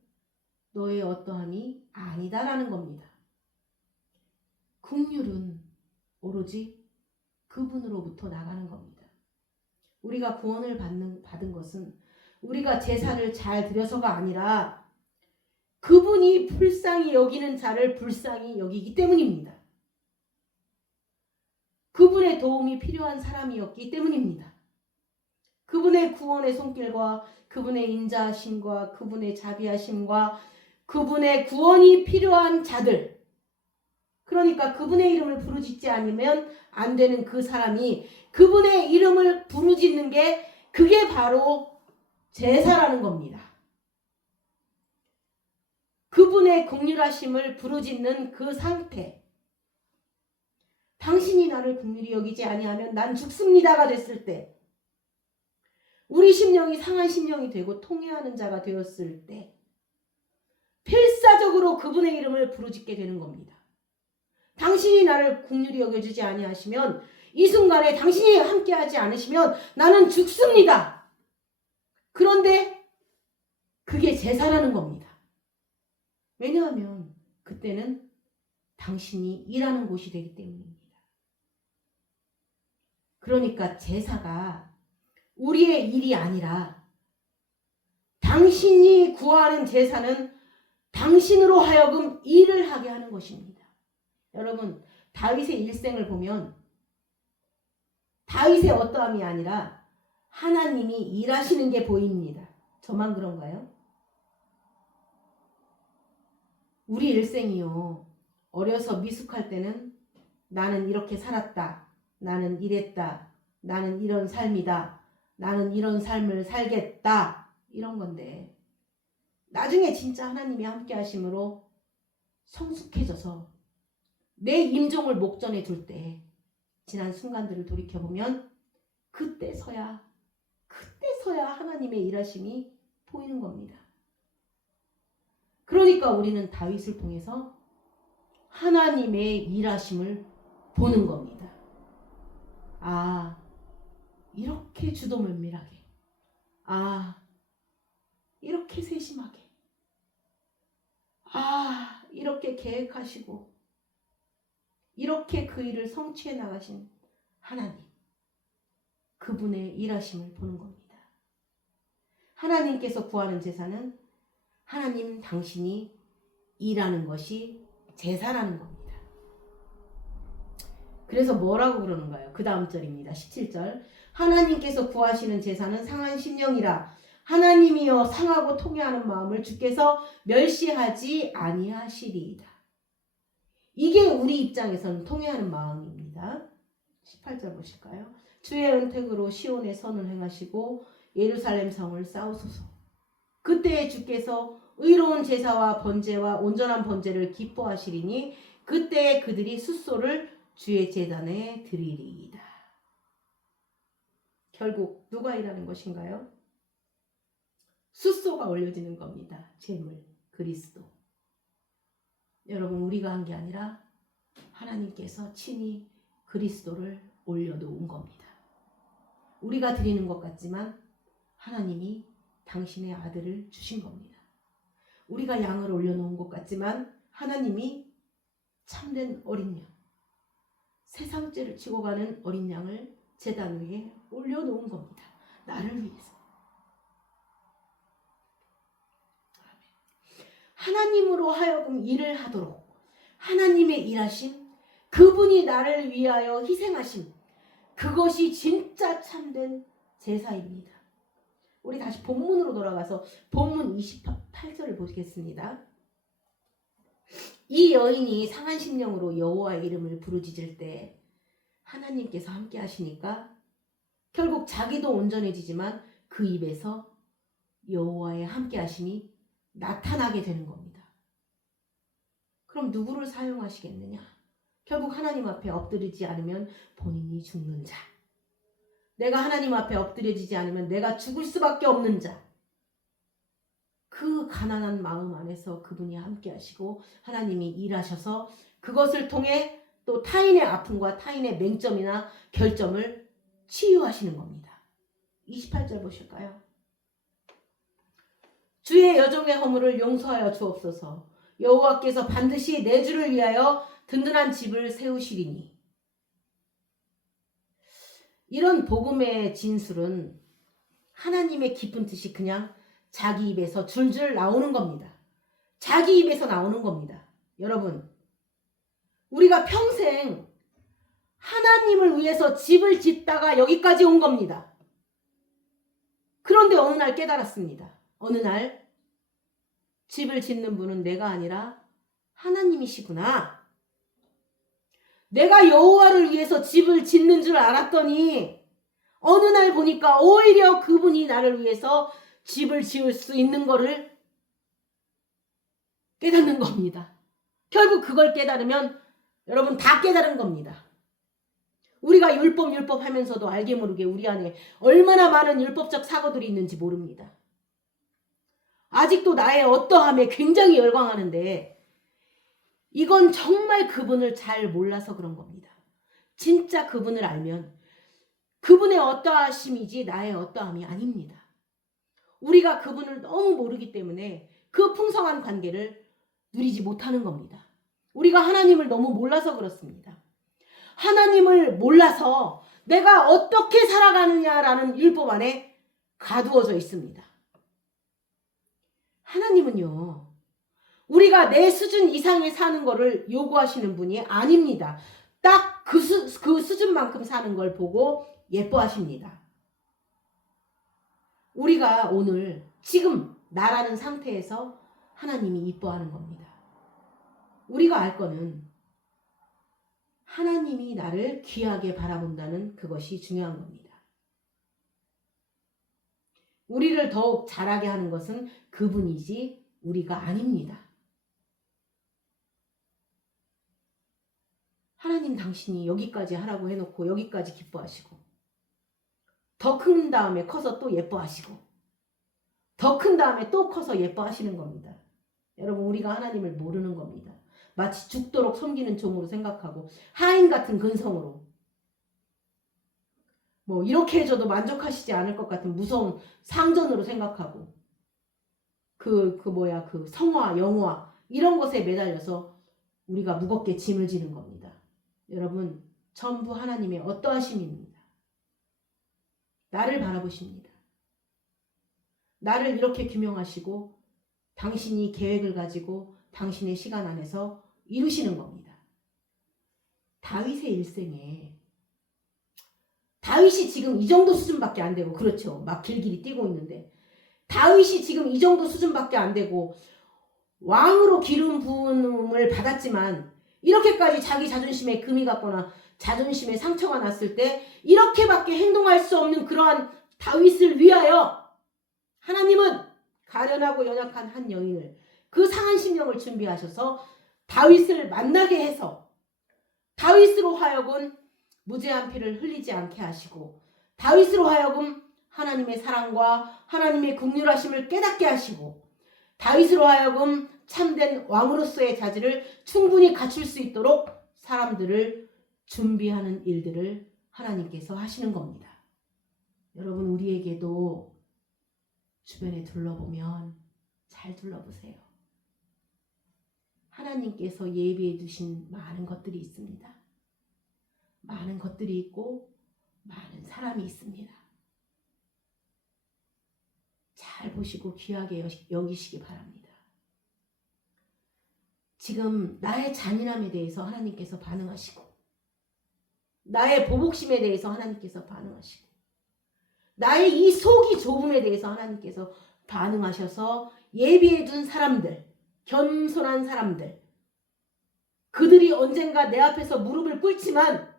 너의 어떠함이 아니다라는 겁니다. 긍휼은 오로지 그분으로부터 나가는 겁니다. 우리가 구원을 받은 것은 우리가 제사를 잘 드려서가 아니라 그분이 불쌍히 여기는 자를 불쌍히 여기기 때문입니다. 그분의 도움이 필요한 사람이었기 때문입니다. 그분의 구원의 손길과 그분의 인자하심과 그분의 자비하심과 그분의 구원이 필요한 자들, 그러니까 그분의 이름을 부르짖지 않으면 안 되는 그 사람이 그분의 이름을 부르짖는 게 그게 바로 제사라는 겁니다. 그분의 긍휼하심을 부르짖는 그 상태, 당신이 나를 긍휼히 여기지 아니하면 난 죽습니다가 됐을 때, 우리 심령이 상한 심령이 되고 통회하는 자가 되었을 때 필사적으로 그분의 이름을 부르짖게 되는 겁니다. 당신이 나를 긍휼히 여겨주지 아니하시면 이 순간에 당신이 함께하지 않으시면 나는 죽습니다. 그런데 그게 제사라는 겁니다. 왜냐하면 그때는 당신이 일하는 곳이 되기 때문입니다. 그러니까 제사가 우리의 일이 아니라 당신이 구하는 제사는 당신으로 하여금 일을 하게 하는 것입니다. 여러분, 다윗의 일생을 보면 다윗의 어떠함이 아니라 하나님이 일하시는 게 보입니다. 저만 그런가요? 우리 일생이요. 어려서 미숙할 때는 나는 이렇게 살았다. 나는 이랬다. 나는 이런 삶이다. 나는 이런 삶을 살겠다. 이런 건데 나중에 진짜 하나님이 함께 하심으로 성숙해져서 내 임종을 목전에 둘 때 지난 순간들을 돌이켜보면 그때서야 하나님의 일하심이 보이는 겁니다. 그러니까 우리는 다윗을 통해서 하나님의 일하심을 보는 겁니다. 아, 이렇게 주도면밀하게, 아, 이렇게 세심하게, 아, 이렇게 계획하시고 이렇게 그 일을 성취해 나가신 하나님, 그분의 일하심을 보는 겁니다. 하나님께서 구하는 제사는 하나님 당신이 일하는 것이 제사라는 겁니다. 그래서 뭐라고 그러는가요? 그 다음 절입니다. 17절. 하나님께서 구하시는 제사는 상한 심령이라 하나님이여 상하고 통회하는 마음을 주께서 멸시하지 아니하시리이다. 이게 우리 입장에서는 통회하는 마음입니다. 18절 보실까요? 주의 은택으로 시온의 선을 행하시고 예루살렘 성을 쌓으소서. 그때에 주께서 의로운 제사와 번제와 온전한 번제를 기뻐하시리니 그때에 그들이 숫소를 주의 제단에 드리리이다. 결국 누가 일하는 것인가요? 숫소가 올려지는 겁니다. 제물, 그리스도. 여러분, 우리가 한 게 아니라 하나님께서 친히 그리스도를 올려놓은 겁니다. 우리가 드리는 것 같지만 하나님이 당신의 아들을 주신 겁니다. 우리가 양을 올려놓은 것 같지만 하나님이 참된 어린 양, 세상죄를 지고 가는 어린 양을 제단 위에 올려놓은 겁니다. 나를 위해서. 하나님으로 하여금 일을 하도록 하나님의 일하심, 그분이 나를 위하여 희생하심, 그것이 진짜 참된 제사입니다. 우리 다시 본문으로 돌아가서 본문 28절을 보겠습니다. 이 여인이 상한 심령으로 여호와의 이름을 부르짖을 때 하나님께서 함께 하시니까 결국 자기도 온전해지지만 그 입에서 여호와의 함께 하심이 나타나게 되는 겁니다. 그럼 누구를 사용하시겠느냐? 결국 하나님 앞에 엎드리지 않으면 본인이 죽는 자. 내가 하나님 앞에 엎드려지지 않으면 내가 죽을 수밖에 없는 자. 그 가난한 마음 안에서 그분이 함께 하시고 하나님이 일하셔서 그것을 통해 또 타인의 아픔과 타인의 맹점이나 결점을 치유하시는 겁니다. 28절 보실까요? 주의 여종의 허물을 용서하여 주옵소서. 여호와께서 반드시 내 주를 위하여 든든한 집을 세우시리니. 이런 복음의 진술은 하나님의 깊은 뜻이 그냥 자기 입에서 줄줄 나오는 겁니다. 자기 입에서 나오는 겁니다. 여러분, 우리가 평생 하나님을 위해서 집을 짓다가 여기까지 온 겁니다. 그런데 어느 날 깨달았습니다. 어느 날 집을 짓는 분은 내가 아니라 하나님이시구나. 내가 여호와를 위해서 집을 짓는 줄 알았더니 어느 날 보니까 오히려 그분이 나를 위해서 집을 지을 수 있는 거를 깨닫는 겁니다. 결국 그걸 깨달으면 여러분 다 깨달은 겁니다. 우리가 율법 하면서도 알게 모르게 우리 안에 얼마나 많은 율법적 사고들이 있는지 모릅니다. 아직도 나의 어떠함에 굉장히 열광하는데 이건 정말 그분을 잘 몰라서 그런 겁니다. 진짜 그분을 알면 그분의 어떠하심이지 나의 어떠함이 아닙니다. 우리가 그분을 너무 모르기 때문에 그 풍성한 관계를 누리지 못하는 겁니다. 우리가 하나님을 너무 몰라서 그렇습니다. 하나님을 몰라서 내가 어떻게 살아가느냐라는 율법 안에 가두어져 있습니다. 하나님은요, 우리가 내 수준 이상에 사는 거를 요구하시는 분이 아닙니다. 딱 그 수준만큼 사는 걸 보고 예뻐하십니다. 우리가 오늘 지금 나라는 상태에서 하나님이 이뻐하는 겁니다. 우리가 알 거는 하나님이 나를 귀하게 바라본다는 그것이 중요한 겁니다. 우리를 더욱 잘하게 하는 것은 그분이지 우리가 아닙니다. 하나님 당신이 여기까지 하라고 해놓고 여기까지 기뻐하시고 더 큰 다음에 커서 또 예뻐하시고 더 큰 다음에 또 커서 예뻐하시는 겁니다. 여러분 우리가 하나님을 모르는 겁니다. 마치 죽도록 섬기는 종으로 생각하고 하인 같은 근성으로 뭐 이렇게 해줘도 만족하시지 않을 것 같은 무서운 상전으로 생각하고 그 성화, 영화 이런 것에 매달려서 우리가 무겁게 짐을 지는 겁니다. 여러분 전부 하나님의 어떠하심입니다. 나를 바라보십니다. 나를 이렇게 규명하시고 당신이 계획을 가지고 당신의 시간 안에서 이루시는 겁니다. 다윗의 일생에 다윗이 지금 이 정도 수준밖에 안 되고 그렇죠. 막 길길이 뛰고 있는데 다윗이 지금 이 정도 수준밖에 안 되고 왕으로 기름 부음을 받았지만 이렇게까지 자기 자존심에 금이 갔거나 자존심에 상처가 났을 때 이렇게밖에 행동할 수 없는 그러한 다윗을 위하여 하나님은 가련하고 연약한 한 여인을 그 상한 심령을 준비하셔서 다윗을 만나게 해서 다윗으로 하여금 무죄한 피를 흘리지 않게 하시고 다윗으로 하여금 하나님의 사랑과 하나님의 긍휼하심을 깨닫게 하시고 다윗으로 하여금 참된 왕으로서의 자질을 충분히 갖출 수 있도록 사람들을 준비하는 일들을 하나님께서 하시는 겁니다. 여러분 우리에게도 주변에 둘러보면 잘 둘러보세요. 하나님께서 예비해 두신 많은 것들이 있습니다. 많은 것들이 있고 많은 사람이 있습니다. 잘 보시고 귀하게 여기시기 바랍니다. 지금 나의 잔인함에 대해서 하나님께서 반응하시고 나의 보복심에 대해서 하나님께서 반응하시고 나의 이 속이 좁음에 대해서 하나님께서 반응하셔서 예비해 둔 사람들, 겸손한 사람들, 그들이 언젠가 내 앞에서 무릎을 꿇지만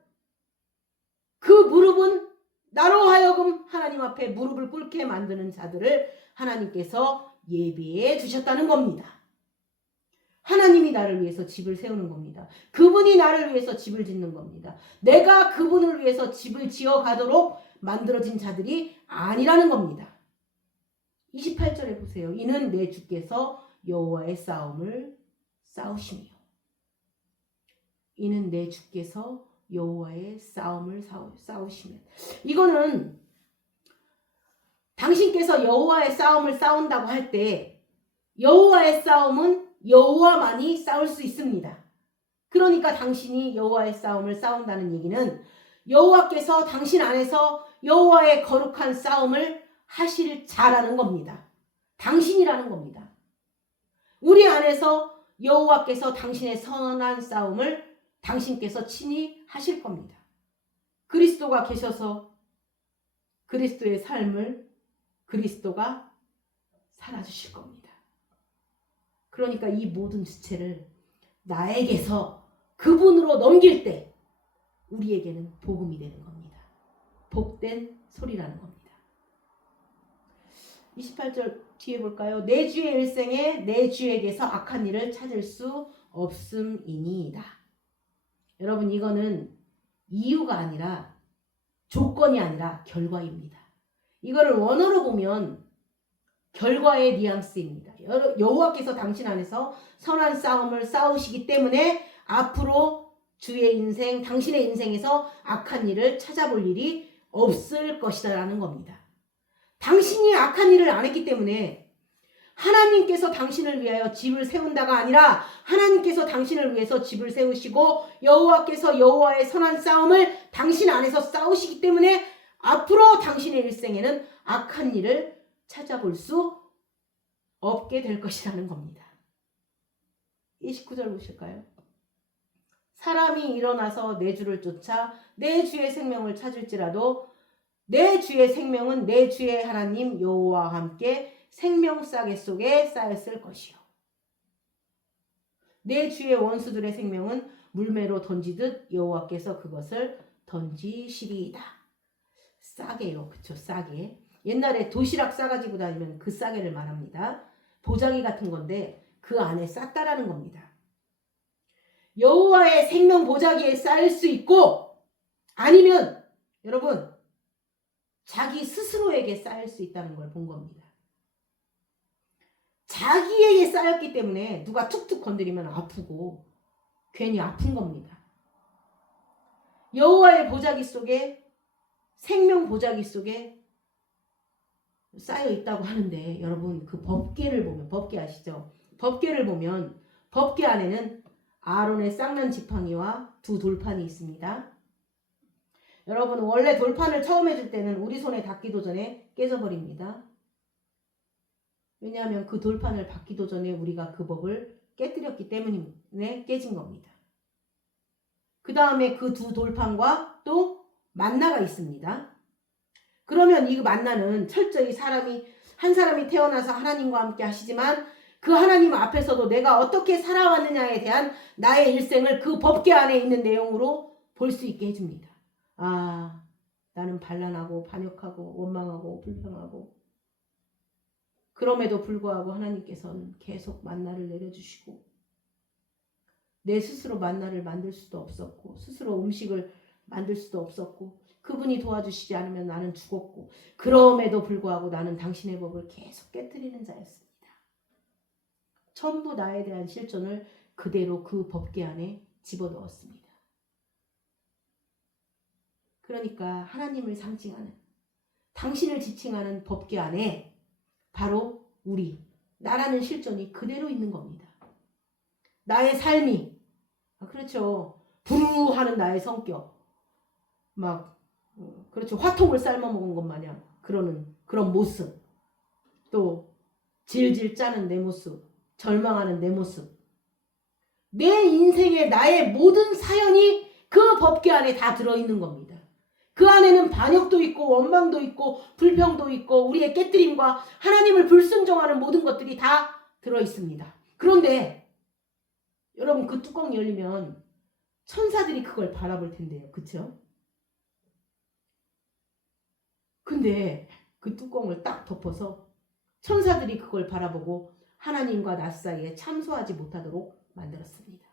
그 무릎은 나로 하여금 하나님 앞에 무릎을 꿇게 만드는 자들을 하나님께서 예비해 주셨다는 겁니다. 하나님이 나를 위해서 집을 세우는 겁니다. 그분이 나를 위해서 집을 짓는 겁니다. 내가 그분을 위해서 집을 지어가도록 만들어진 자들이 아니라는 겁니다. 28절에 보세요. 이는 내 주께서 여호와의 싸움을 싸우시며 이는 내 주께서 여호와의 싸움을 싸우시면 이거는 당신께서 여호와의 싸움을 싸운다고 할 때 여호와의 싸움은 여호와만이 싸울 수 있습니다. 그러니까 당신이 여호와의 싸움을 싸운다는 얘기는 여호와께서 당신 안에서 여호와의 거룩한 싸움을 하실 자라는 겁니다. 당신이라는 겁니다. 우리 안에서 여호와께서 당신의 선한 싸움을 당신께서 친히 하실 겁니다. 그리스도가 계셔서 그리스도의 삶을 그리스도가 살아주실 겁니다. 그러니까 이 모든 지체를 나에게서 그분으로 넘길 때 우리에게는 복음이 되는 겁니다. 복된 소리라는 겁니다. 28절 뒤에 볼까요? 내 주의 일생에 내 주에게서 악한 일을 찾을 수 없음이니이다. 여러분 이거는 이유가 아니라 조건이 아니라 결과입니다. 이거를 원어로 보면 결과의 뉘앙스입니다. 여호와께서 당신 안에서 선한 싸움을 싸우시기 때문에 앞으로 주의 인생, 당신의 인생에서 악한 일을 찾아볼 일이 없을 것이라는 겁니다. 당신이 악한 일을 안 했기 때문에 하나님께서 당신을 위하여 집을 세운다가 아니라 하나님께서 당신을 위해서 집을 세우시고 여호와께서 여호와의 선한 싸움을 당신 안에서 싸우시기 때문에 앞으로 당신의 일생에는 악한 일을 찾아볼 수 없게 될 것이라는 겁니다. 29절 보실까요? 사람이 일어나서 내 주를 쫓아 내 주의 생명을 찾을지라도 내 주의 생명은 내 주의 하나님 여호와와 함께 생명 싸개 속에 쌓였을 것이요. 내 주의 원수들의 생명은 물매로 던지듯 여호와께서 그것을 던지시리이다. 싸개요. 그쵸, 싸개. 옛날에 도시락 싸가지고 다니면 그 싸개를 말합니다. 보자기 같은 건데 그 안에 쌌다라는 겁니다. 여호와의 생명 보자기에 쌓일 수 있고 아니면 여러분 자기 스스로에게 쌓일 수 있다는 걸 본 겁니다. 자기에게 쌓였기 때문에 누가 툭툭 건드리면 아프고 괜히 아픈 겁니다. 여호와의 보자기 속에 생명 보자기 속에 쌓여 있다고 하는데 여러분 그 법궤를 보면 법궤 아시죠? 법궤를 보면 법궤 안에는 아론의 쌍난 지팡이와 두 돌판이 있습니다. 여러분 원래 돌판을 처음 해줄 때는 우리 손에 닿기도 전에 깨져버립니다. 왜냐하면 그 돌판을 받기도 전에 우리가 그 법을 깨뜨렸기 때문에 깨진 겁니다. 그 다음에 그 두 돌판과 또 만나가 있습니다. 그러면 이 만나는 철저히 한 사람이 태어나서 하나님과 함께 하시지만 그 하나님 앞에서도 내가 어떻게 살아왔느냐에 대한 나의 일생을 그 법궤 안에 있는 내용으로 볼 수 있게 해줍니다. 아, 나는 반란하고 반역하고 원망하고 불평하고 그럼에도 불구하고 하나님께서는 계속 만나를 내려주시고 내 스스로 만나를 만들 수도 없었고 스스로 음식을 만들 수도 없었고 그분이 도와주시지 않으면 나는 죽었고 그럼에도 불구하고 나는 당신의 법을 계속 깨트리는 자였습니다. 전부 나에 대한 실존을 그대로 그 법궤 안에 집어넣었습니다. 그러니까 하나님을 상징하는 당신을 지칭하는 법궤 안에 바로 나라는 실존이 그대로 있는 겁니다. 나의 삶이 그렇죠. 부르르하는 나의 성격 그렇죠. 화통을 삶아먹은 것 마냥 그런 모습 또 질질 짜는 내 모습 절망하는 내 모습 내 인생의 나의 모든 사연이 그 법궤 안에 다 들어있는 겁니다. 그 안에는 반역도 있고 원망도 있고 불평도 있고 우리의 깨트림과 하나님을 불순종하는 모든 것들이 다 들어있습니다. 그런데 여러분 그 뚜껑이 열리면 천사들이 그걸 바라볼 텐데요. 그렇죠? 근데 그 뚜껑을 딱 덮어서 천사들이 그걸 바라보고 하나님과 나 사이에 참소하지 못하도록 만들었습니다.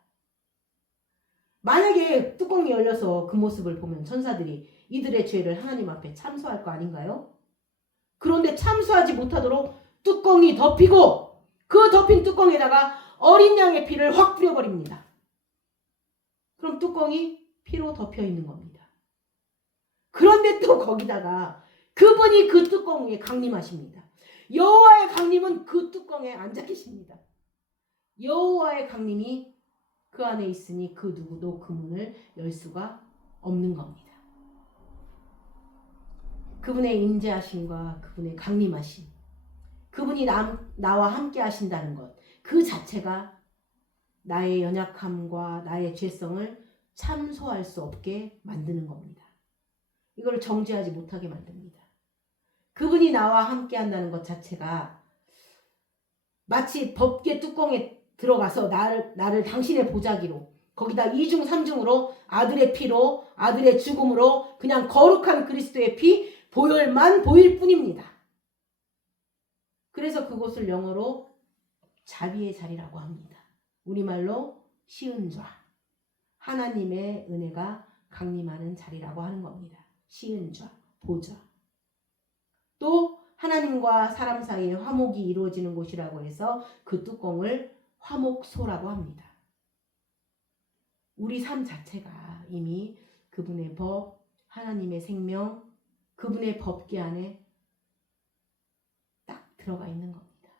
만약에 뚜껑이 열려서 그 모습을 보면 천사들이 이들의 죄를 하나님 앞에 참소할 거 아닌가요? 그런데 참소하지 못하도록 뚜껑이 덮이고 그 덮인 뚜껑에다가 어린 양의 피를 확 뿌려버립니다. 그럼 뚜껑이 피로 덮여 있는 겁니다. 그런데 또 거기다가 그분이 그 뚜껑 위에 강림하십니다. 여호와의 강림은 그 뚜껑에 앉아 계십니다. 여호와의 강림이 그 안에 있으니 그 누구도 그 문을 열 수가 없는 겁니다. 그분의 임재하심과 그분의 강림하심, 그분이 나와 함께 하신다는 것, 그 자체가 나의 연약함과 나의 죄성을 참소할 수 없게 만드는 겁니다. 이걸 정죄하지 못하게 만듭니다. 그분이 나와 함께 한다는 것 자체가 마치 법궤 뚜껑에 들어가서 나를 당신의 보자기로 거기다 2중 3중으로 아들의 피로 아들의 죽음으로 그냥 거룩한 그리스도의 피 보혈만 보일 뿐입니다. 그래서 그곳을 영어로 자비의 자리라고 합니다. 우리말로 시은좌, 하나님의 은혜가 강림하는 자리라고 하는 겁니다. 시은좌, 보좌. 또 하나님과 사람 사이에 화목이 이루어지는 곳이라고 해서 그 뚜껑을 화목소라고 합니다. 우리 삶 자체가 이미 그분의 법, 하나님의 생명, 그분의 법계 안에 딱 들어가 있는 겁니다.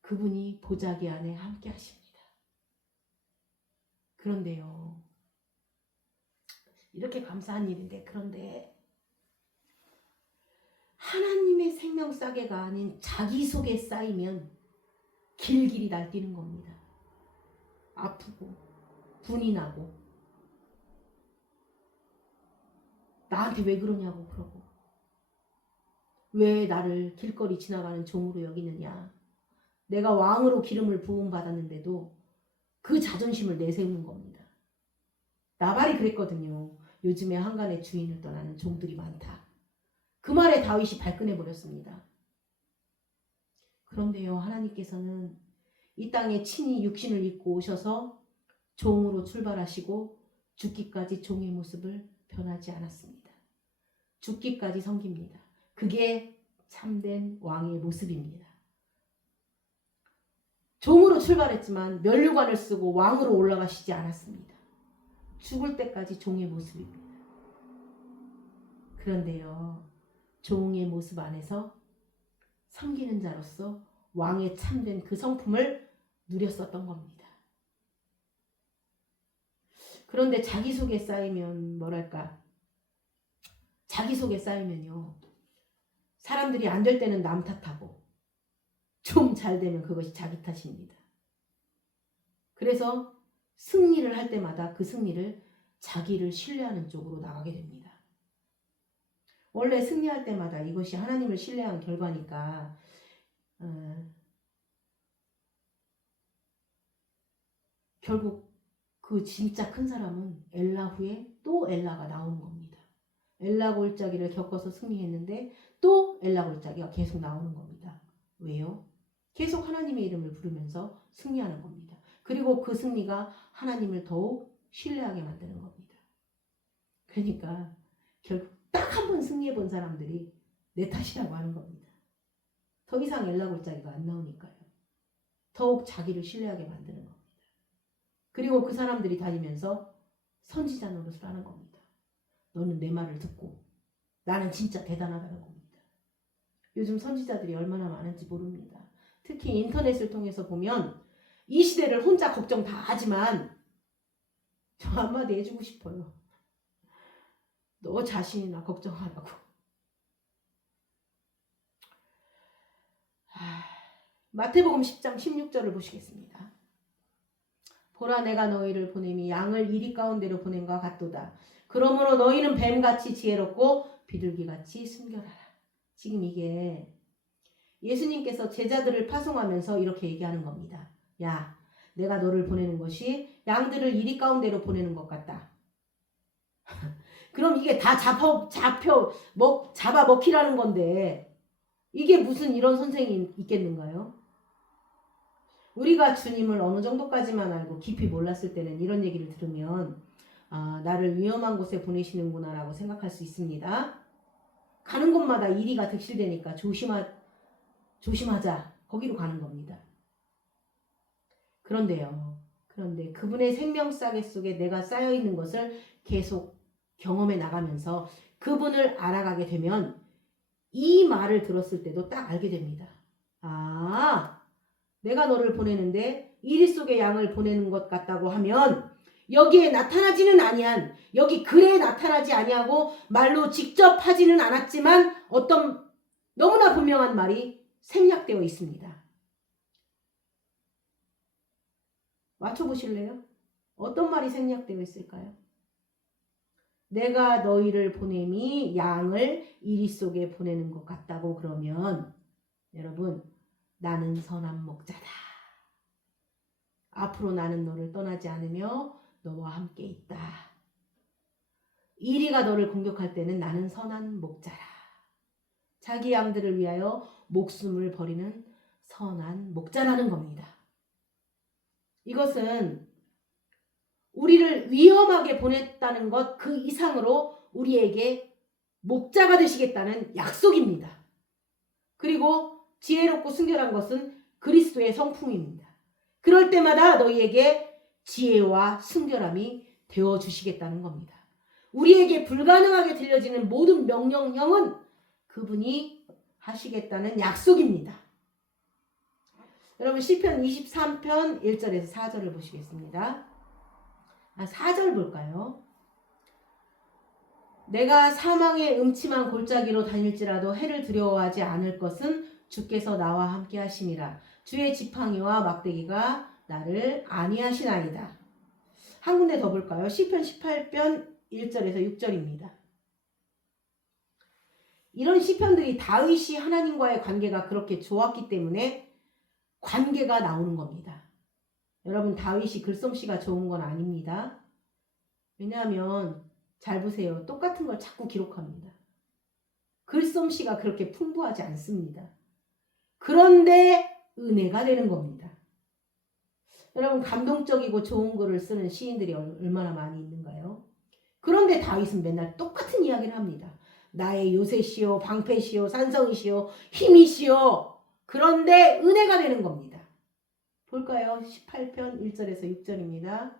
그분이 보자기 안에 함께 하십니다. 그런데요, 이렇게 감사한 일인데, 그런데 하나님의 생명 싸개가 아닌 자기 속에 쌓이면 길길이 날뛰는 겁니다. 아프고 분이 나고 나한테 왜 그러냐고 그러고, 왜 나를 길거리 지나가는 종으로 여기느냐, 내가 왕으로 기름을 부음받았는데도 그 자존심을 내세우는 겁니다. 나발이 그랬거든요. 요즘에 한간의 주인을 떠나는 종들이 많다. 그 말에 다윗이 발끈해버렸습니다. 그런데요, 하나님께서는 이 땅에 친히 육신을 입고 오셔서 종으로 출발하시고 죽기까지 종의 모습을 변하지 않았습니다. 죽기까지 섬깁니다. 그게 참된 왕의 모습입니다. 종으로 출발했지만 면류관을 쓰고 왕으로 올라가시지 않았습니다. 죽을 때까지 종의 모습입니다. 그런데요, 종의 모습 안에서 섬기는 자로서 왕의 참된 그 성품을 누렸었던 겁니다. 그런데 자기 속에 쌓이면 뭐랄까, 자기 속에 쌓이면요, 사람들이 안 될 때는 남 탓하고 좀 잘 되면 그것이 자기 탓입니다. 그래서 승리를 할 때마다 그 승리를 자기를 신뢰하는 쪽으로 나가게 됩니다. 원래 승리할 때마다 이것이 하나님을 신뢰한 결과니까 결국 그 진짜 큰 사람은 엘라 후에 또 엘라가 나오는 겁니다. 엘라 골짜기를 겪어서 승리했는데 또 엘라 골짜기가 계속 나오는 겁니다. 왜요? 계속 하나님의 이름을 부르면서 승리하는 겁니다. 그리고 그 승리가 하나님을 더욱 신뢰하게 만드는 겁니다. 그러니까 결국 딱 한 번 승리해 본 사람들이 내 탓이라고 하는 겁니다. 더 이상 엘라 골짜기가 안 나오니까요. 더욱 자기를 신뢰하게 만드는 겁니다. 그리고 그 사람들이 다니면서 선지자 노릇을 하는 겁니다. 너는 내 말을 듣고 나는 진짜 대단하다는 겁니다. 요즘 선지자들이 얼마나 많은지 모릅니다. 특히 인터넷을 통해서 보면 이 시대를 혼자 걱정 다 하지만 저 한마디 해주고 싶어요. 너 자신이나 걱정하라고. 마태복음 10장 16절을 보시겠습니다. 보라, 내가 너희를 보냄이 양을 이리 가운데로 보냄과 같도다. 그러므로 너희는 뱀같이 지혜롭고 비둘기같이 순결하라. 지금 이게 예수님께서 제자들을 파송하면서 이렇게 얘기하는 겁니다. 야, 내가 너를 보내는 것이 양들을 이리 가운데로 보내는 것 같다. 그럼 이게 다 잡아먹히라는 건데 이게 무슨 이런 선생이 있겠는가요? 우리가 주님을 어느 정도까지만 알고 깊이 몰랐을 때는 이런 얘기를 들으면 나를 위험한 곳에 보내시는구나 라고 생각할 수 있습니다. 가는 곳마다 이리가 득실되니까 조심하자, 거기로 가는 겁니다. 그런데 그분의 생명싸개 속에 내가 쌓여있는 것을 계속 경험해 나가면서 그분을 알아가게 되면 이 말을 들었을 때도 딱 알게 됩니다. 내가 너를 보내는데 이리 속에 양을 보내는 것 같다고 하면 여기에 나타나지는 아니한, 여기 글에 나타나지 아니하고 말로 직접 하지는 않았지만 어떤 너무나 분명한 말이 생략되어 있습니다. 맞춰보실래요? 어떤 말이 생략되어 있을까요? 내가 너희를 보냄이 양을 이리 속에 보내는 것 같다고 그러면 여러분, 나는 선한 목자다. 앞으로 나는 너를 떠나지 않으며 너와 함께 있다. 이리가 너를 공격할 때는 나는 선한 목자라. 자기 양들을 위하여 목숨을 버리는 선한 목자라는 겁니다. 이것은 우리를 위험하게 보냈다는 것 그 이상으로 우리에게 목자가 되시겠다는 약속입니다. 그리고 지혜롭고 순결한 것은 그리스도의 성품입니다. 그럴 때마다 너희에게 지혜와 순결함이 되어주시겠다는 겁니다. 우리에게 불가능하게 들려지는 모든 명령형은 그분이 하시겠다는 약속입니다. 여러분 시편 23편 1절에서 4절을 보시겠습니다. 4절 볼까요? 내가 사망의 음침한 골짜기로 다닐지라도 해를 두려워하지 않을 것은 주께서 나와 함께 하심이라. 주의 지팡이와 막대기가 나를 안위하시나이다. 한 군데 더 볼까요? 시편 18편 1절에서 6절입니다. 이런 시편들이 다윗이 하나님과의 관계가 그렇게 좋았기 때문에 관계가 나오는 겁니다. 여러분 다윗이 글솜씨가 좋은 건 아닙니다. 왜냐하면 잘 보세요. 똑같은 걸 자꾸 기록합니다. 글솜씨가 그렇게 풍부하지 않습니다. 그런데 은혜가 되는 겁니다. 여러분 감동적이고 좋은 글을 쓰는 시인들이 얼마나 많이 있는가요? 그런데 다윗은 맨날 똑같은 이야기를 합니다. 나의 요새시오, 방패시오, 산성이시오, 힘이시오. 그런데 은혜가 되는 겁니다. 볼까요? 18편 1절에서 6절입니다.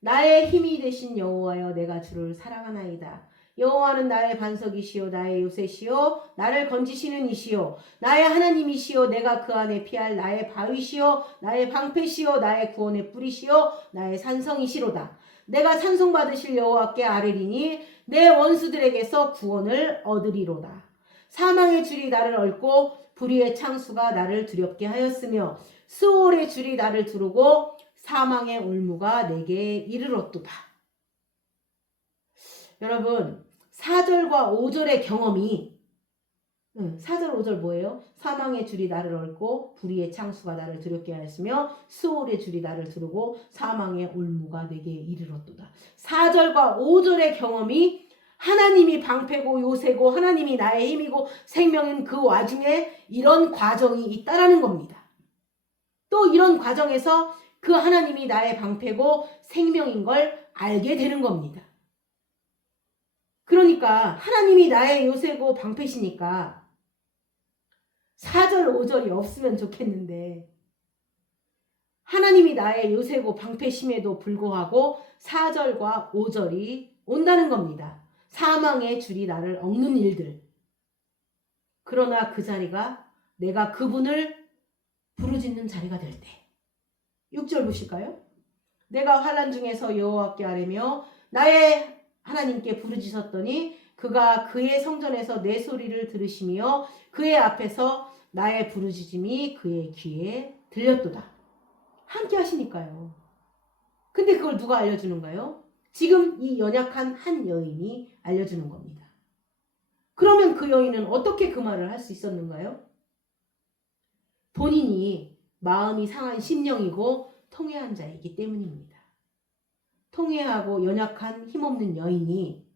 나의 힘이 되신 여호와여 내가 주를 사랑하나이다. 여호와는 나의 반석이시오 나의 요새시오 나를 건지시는 이시오 나의 하나님이시오 내가 그 안에 피할 나의 바위시오 나의 방패시오 나의 구원의 뿌리시오 나의 산성이시로다. 내가 찬송받으실 여호와께 아뢰리니 내 원수들에게서 구원을 얻으리로다. 사망의 줄이 나를 얽고 불의의 창수가 나를 두렵게 하였으며 수월의 줄이 나를 두르고 사망의 올무가 내게 이르렀도다. 여러분 4절과 5절의 경험이 4절 5절 뭐예요? 사망의 줄이 나를 얽고 불의의 창수가 나를 두렵게 하였으며 수월의 줄이 나를 두르고 사망의 올무가 내게 이르렀도다. 4절과 5절의 경험이 하나님이 방패고 요새고 하나님이 나의 힘이고 생명인 그 와중에 이런 과정이 있다라는 겁니다. 또 이런 과정에서 그 하나님이 나의 방패고 생명인 걸 알게 되는 겁니다. 그러니까 하나님이 나의 요새고 방패시니까 4절 5절이 없으면 좋겠는데 하나님이 나의 요새고 방패심에도 불구하고 4절과 5절이 온다는 겁니다. 사망의 줄이 나를 얽는 일들. 그러나 그 자리가 내가 그분을 부르짖는 자리가 될 때. 6절 보실까요? 내가 환난 중에서 여호와께 아뢰며 나의 하나님께 부르짖었더니 그가 그의 성전에서 내 소리를 들으시며 그의 앞에서 나의 부르짖음이 그의 귀에 들렸도다. 함께 하시니까요. 근데 그걸 누가 알려주는가요? 지금 이 연약한 한 여인이 알려주는 겁니다. 그러면 그 여인은 어떻게 그 말을 할 수 있었는가요? 본인이 마음이 상한 심령이고 통회한 자이기 때문입니다. 통회하고 연약한 힘없는 여인이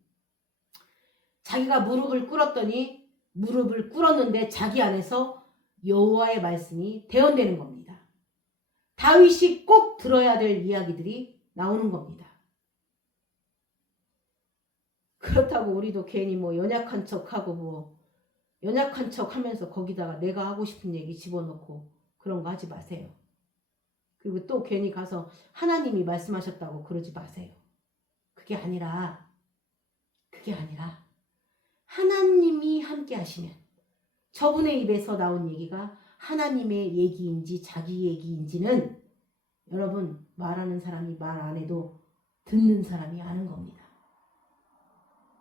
자기가 무릎을 꿇었더니 무릎을 꿇었는데 자기 안에서 여호와의 말씀이 대언되는 겁니다. 다윗이 꼭 들어야 될 이야기들이 나오는 겁니다. 그렇다고 우리도 괜히 연약한 척하고 연약한 척 하면서 거기다가 내가 하고 싶은 얘기 집어넣고 그런 거 하지 마세요. 그리고 또 괜히 가서 하나님이 말씀하셨다고 그러지 마세요. 그게 아니라 하나님이 함께 하시면 저분의 입에서 나온 얘기가 하나님의 얘기인지 자기 얘기인지는 여러분 말하는 사람이 말 안 해도 듣는 사람이 아는 겁니다.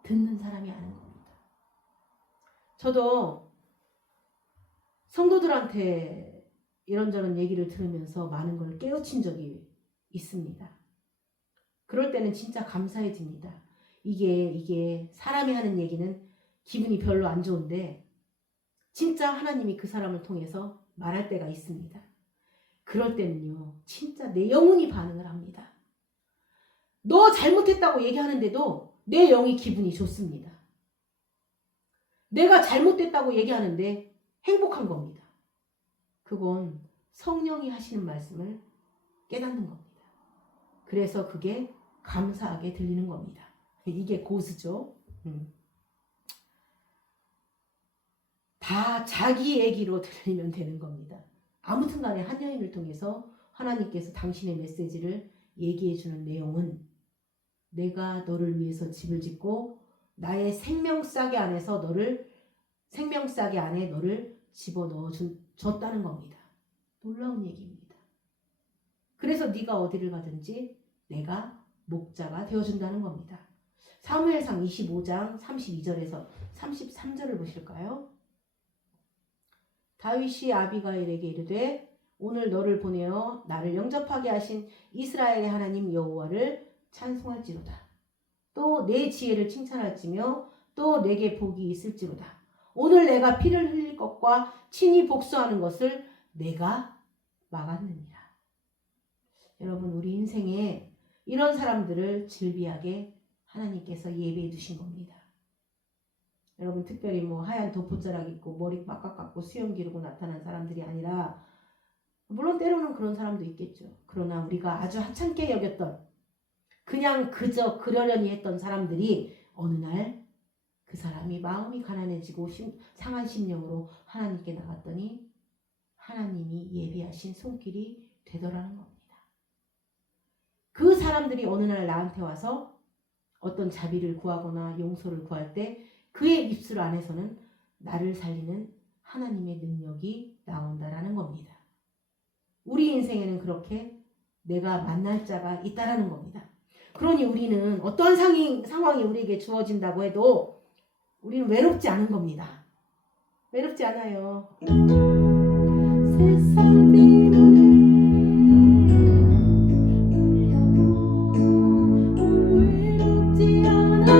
듣는 사람이 아는 겁니다. 저도 성도들한테 이런저런 얘기를 들으면서 많은 걸 깨우친 적이 있습니다. 그럴 때는 진짜 감사해집니다. 이게 사람이 하는 얘기는 기분이 별로 안 좋은데 진짜 하나님이 그 사람을 통해서 말할 때가 있습니다. 그럴 때는요 진짜 내 영혼이 반응을 합니다. 너 잘못했다고 얘기하는데도 내 영이 기분이 좋습니다. 내가 잘못됐다고 얘기하는데 행복한 겁니다. 그건 성령이 하시는 말씀을 깨닫는 겁니다. 그래서 그게 감사하게 들리는 겁니다. 이게 고수죠. 다 자기 얘기로 들리면 되는 겁니다. 아무튼 간에 한 여인을 통해서 하나님께서 당신의 메시지를 얘기해 주는 내용은 내가 너를 위해서 집을 짓고 나의 생명싸개 안에 너를 집어넣어 줬다는 겁니다. 놀라운 얘기입니다. 그래서 네가 어디를 가든지 내가 목자가 되어준다는 겁니다. 사무엘상 25장 32절에서 33절을 보실까요? 다윗이 아비가일에게 이르되 오늘 너를 보내어 나를 영접하게 하신 이스라엘의 하나님 여호와를 찬송할지로다. 또 내 지혜를 칭찬할지며 또 내게 복이 있을지로다. 오늘 내가 피를 흘릴 것과 친히 복수하는 것을 내가 막았느니라. 여러분, 우리 인생에 이런 사람들을 즐비하게 하나님께서 예배해 두신 겁니다. 여러분, 특별히 하얀 도포자락 입고 머리 빡빡 깎고 수염 기르고 나타난 사람들이 아니라, 물론 때로는 그런 사람도 있겠죠. 그러나 우리가 아주 하찮게 여겼던, 그냥 그저 그러려니 했던 사람들이 어느 날 그 사람이 마음이 가난해지고 상한 심령으로 하나님께 나갔더니 하나님이 예비하신 손길이 되더라는 겁니다. 그 사람들이 어느 날 나한테 와서 어떤 자비를 구하거나 용서를 구할 때 그의 입술 안에서는 나를 살리는 하나님의 능력이 나온다라는 겁니다. 우리 인생에는 그렇게 내가 만날 자가 있다라는 겁니다. 그러니 우리는 어떠한 상황이 우리에게 주어진다고 해도 우리는 외롭지 않은 겁니다. 외롭지 않아요. 세상 외롭지 않아.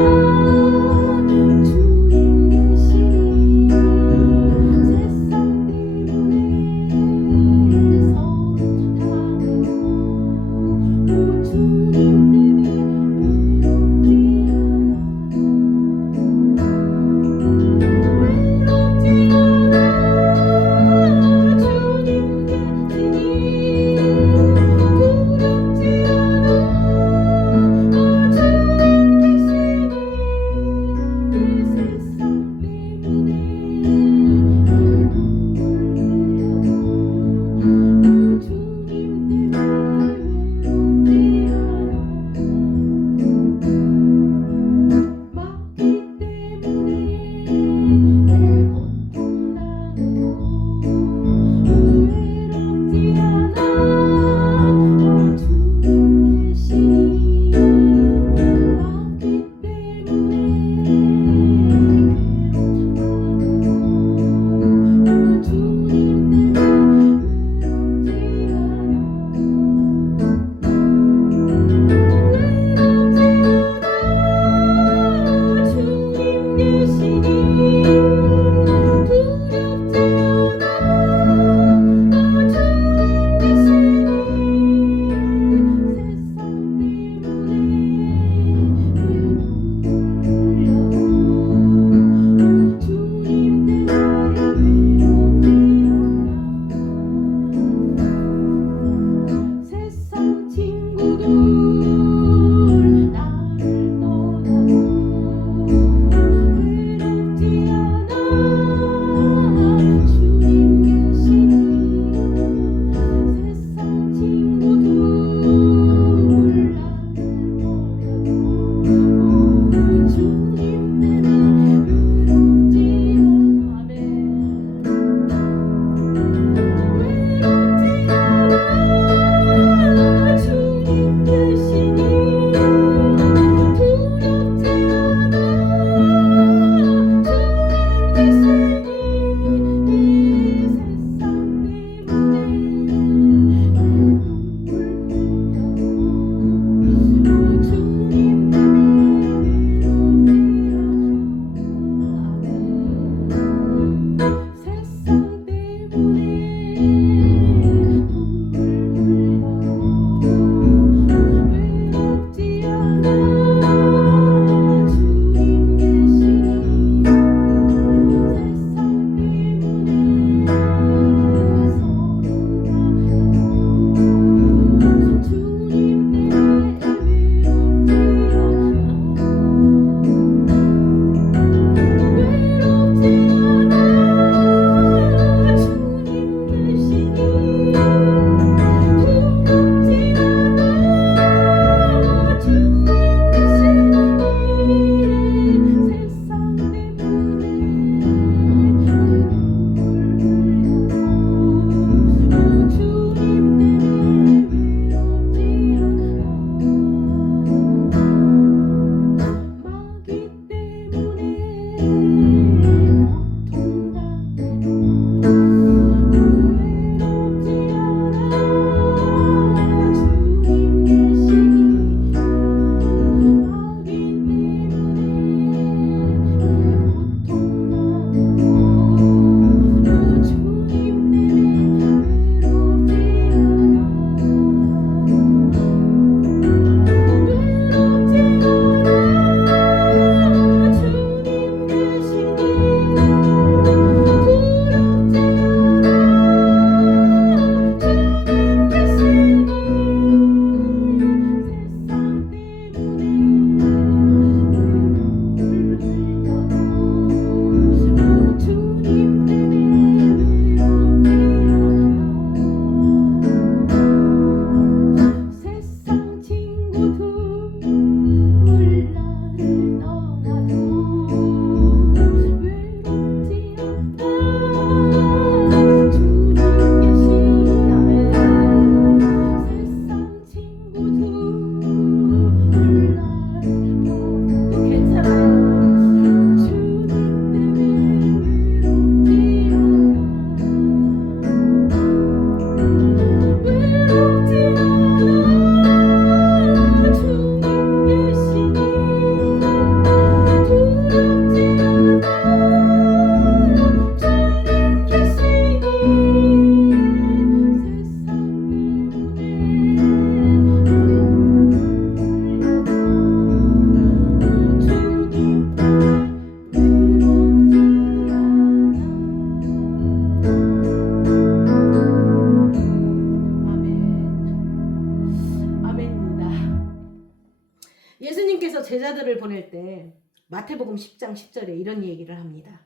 제자들을 보낼 때 마태복음 10장 10절에 이런 얘기를 합니다.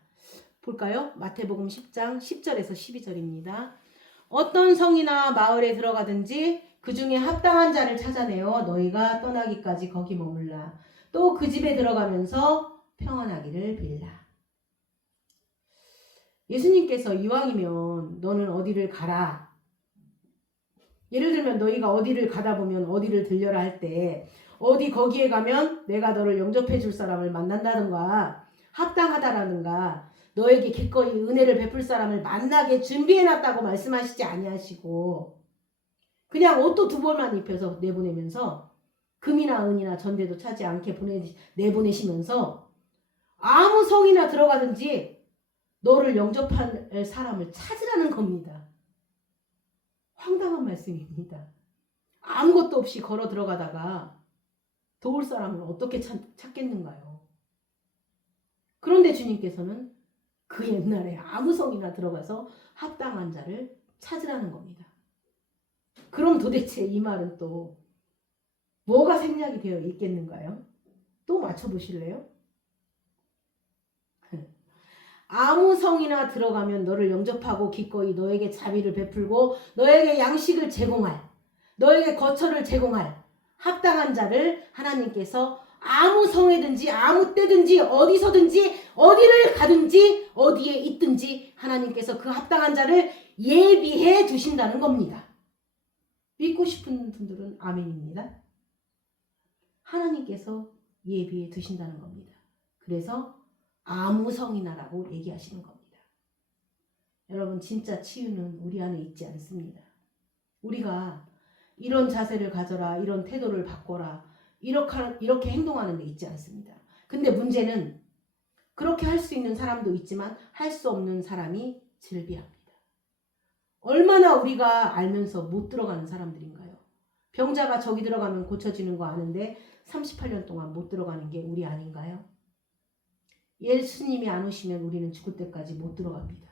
볼까요? 마태복음 10장 10절에서 12절입니다. 어떤 성이나 마을에 들어가든지 그 중에 합당한 자를 찾아내어 너희가 떠나기까지 거기 머물라. 또 그 집에 들어가면서 평안하기를 빌라. 예수님께서 이왕이면 너는 어디를 가라. 예를 들면 너희가 어디를 가다 보면 어디를 들려라 할 때 어디 거기에 가면 내가 너를 영접해 줄 사람을 만난다든가 합당하다라든가 너에게 기꺼이 은혜를 베풀 사람을 만나게 준비해놨다고 말씀하시지 아니하시고 그냥 옷도 두 벌만 입혀서 내보내면서 금이나 은이나 전대도 차지 않게 내보내시면서 아무 성이나 들어가든지 너를 영접할 사람을 찾으라는 겁니다. 황당한 말씀입니다. 아무것도 없이 걸어 들어가다가 도울 사람을 어떻게 찾겠는가요? 그런데 주님께서는 그 옛날에 아무 성이나 들어가서 합당한 자를 찾으라는 겁니다. 그럼 도대체 이 말은 또 뭐가 생략이 되어 있겠는가요? 또 맞춰보실래요? 아무 성이나 들어가면 너를 영접하고 기꺼이 너에게 자비를 베풀고 너에게 양식을 제공할, 너에게 거처를 제공할 합당한 자를 하나님께서 아무 성에든지 아무 때든지 어디서든지 어디를 가든지 어디에 있든지 하나님께서 그 합당한 자를 예비해 두신다는 겁니다. 믿고 싶은 분들은 아멘입니다. 하나님께서 예비해 두신다는 겁니다. 그래서 아무 성이나라고 얘기하시는 겁니다. 여러분 진짜 치유는 우리 안에 있지 않습니다. 우리가 이런 자세를 가져라, 이런 태도를 바꿔라, 이렇게 행동하는 데 있지 않습니다. 근데 문제는 그렇게 할 수 있는 사람도 있지만 할 수 없는 사람이 즐비합니다. 얼마나 우리가 알면서 못 들어가는 사람들인가요? 병자가 저기 들어가면 고쳐지는 거 아는데 38년 동안 못 들어가는 게 우리 아닌가요? 예수님이 안 오시면 우리는 죽을 때까지 못 들어갑니다.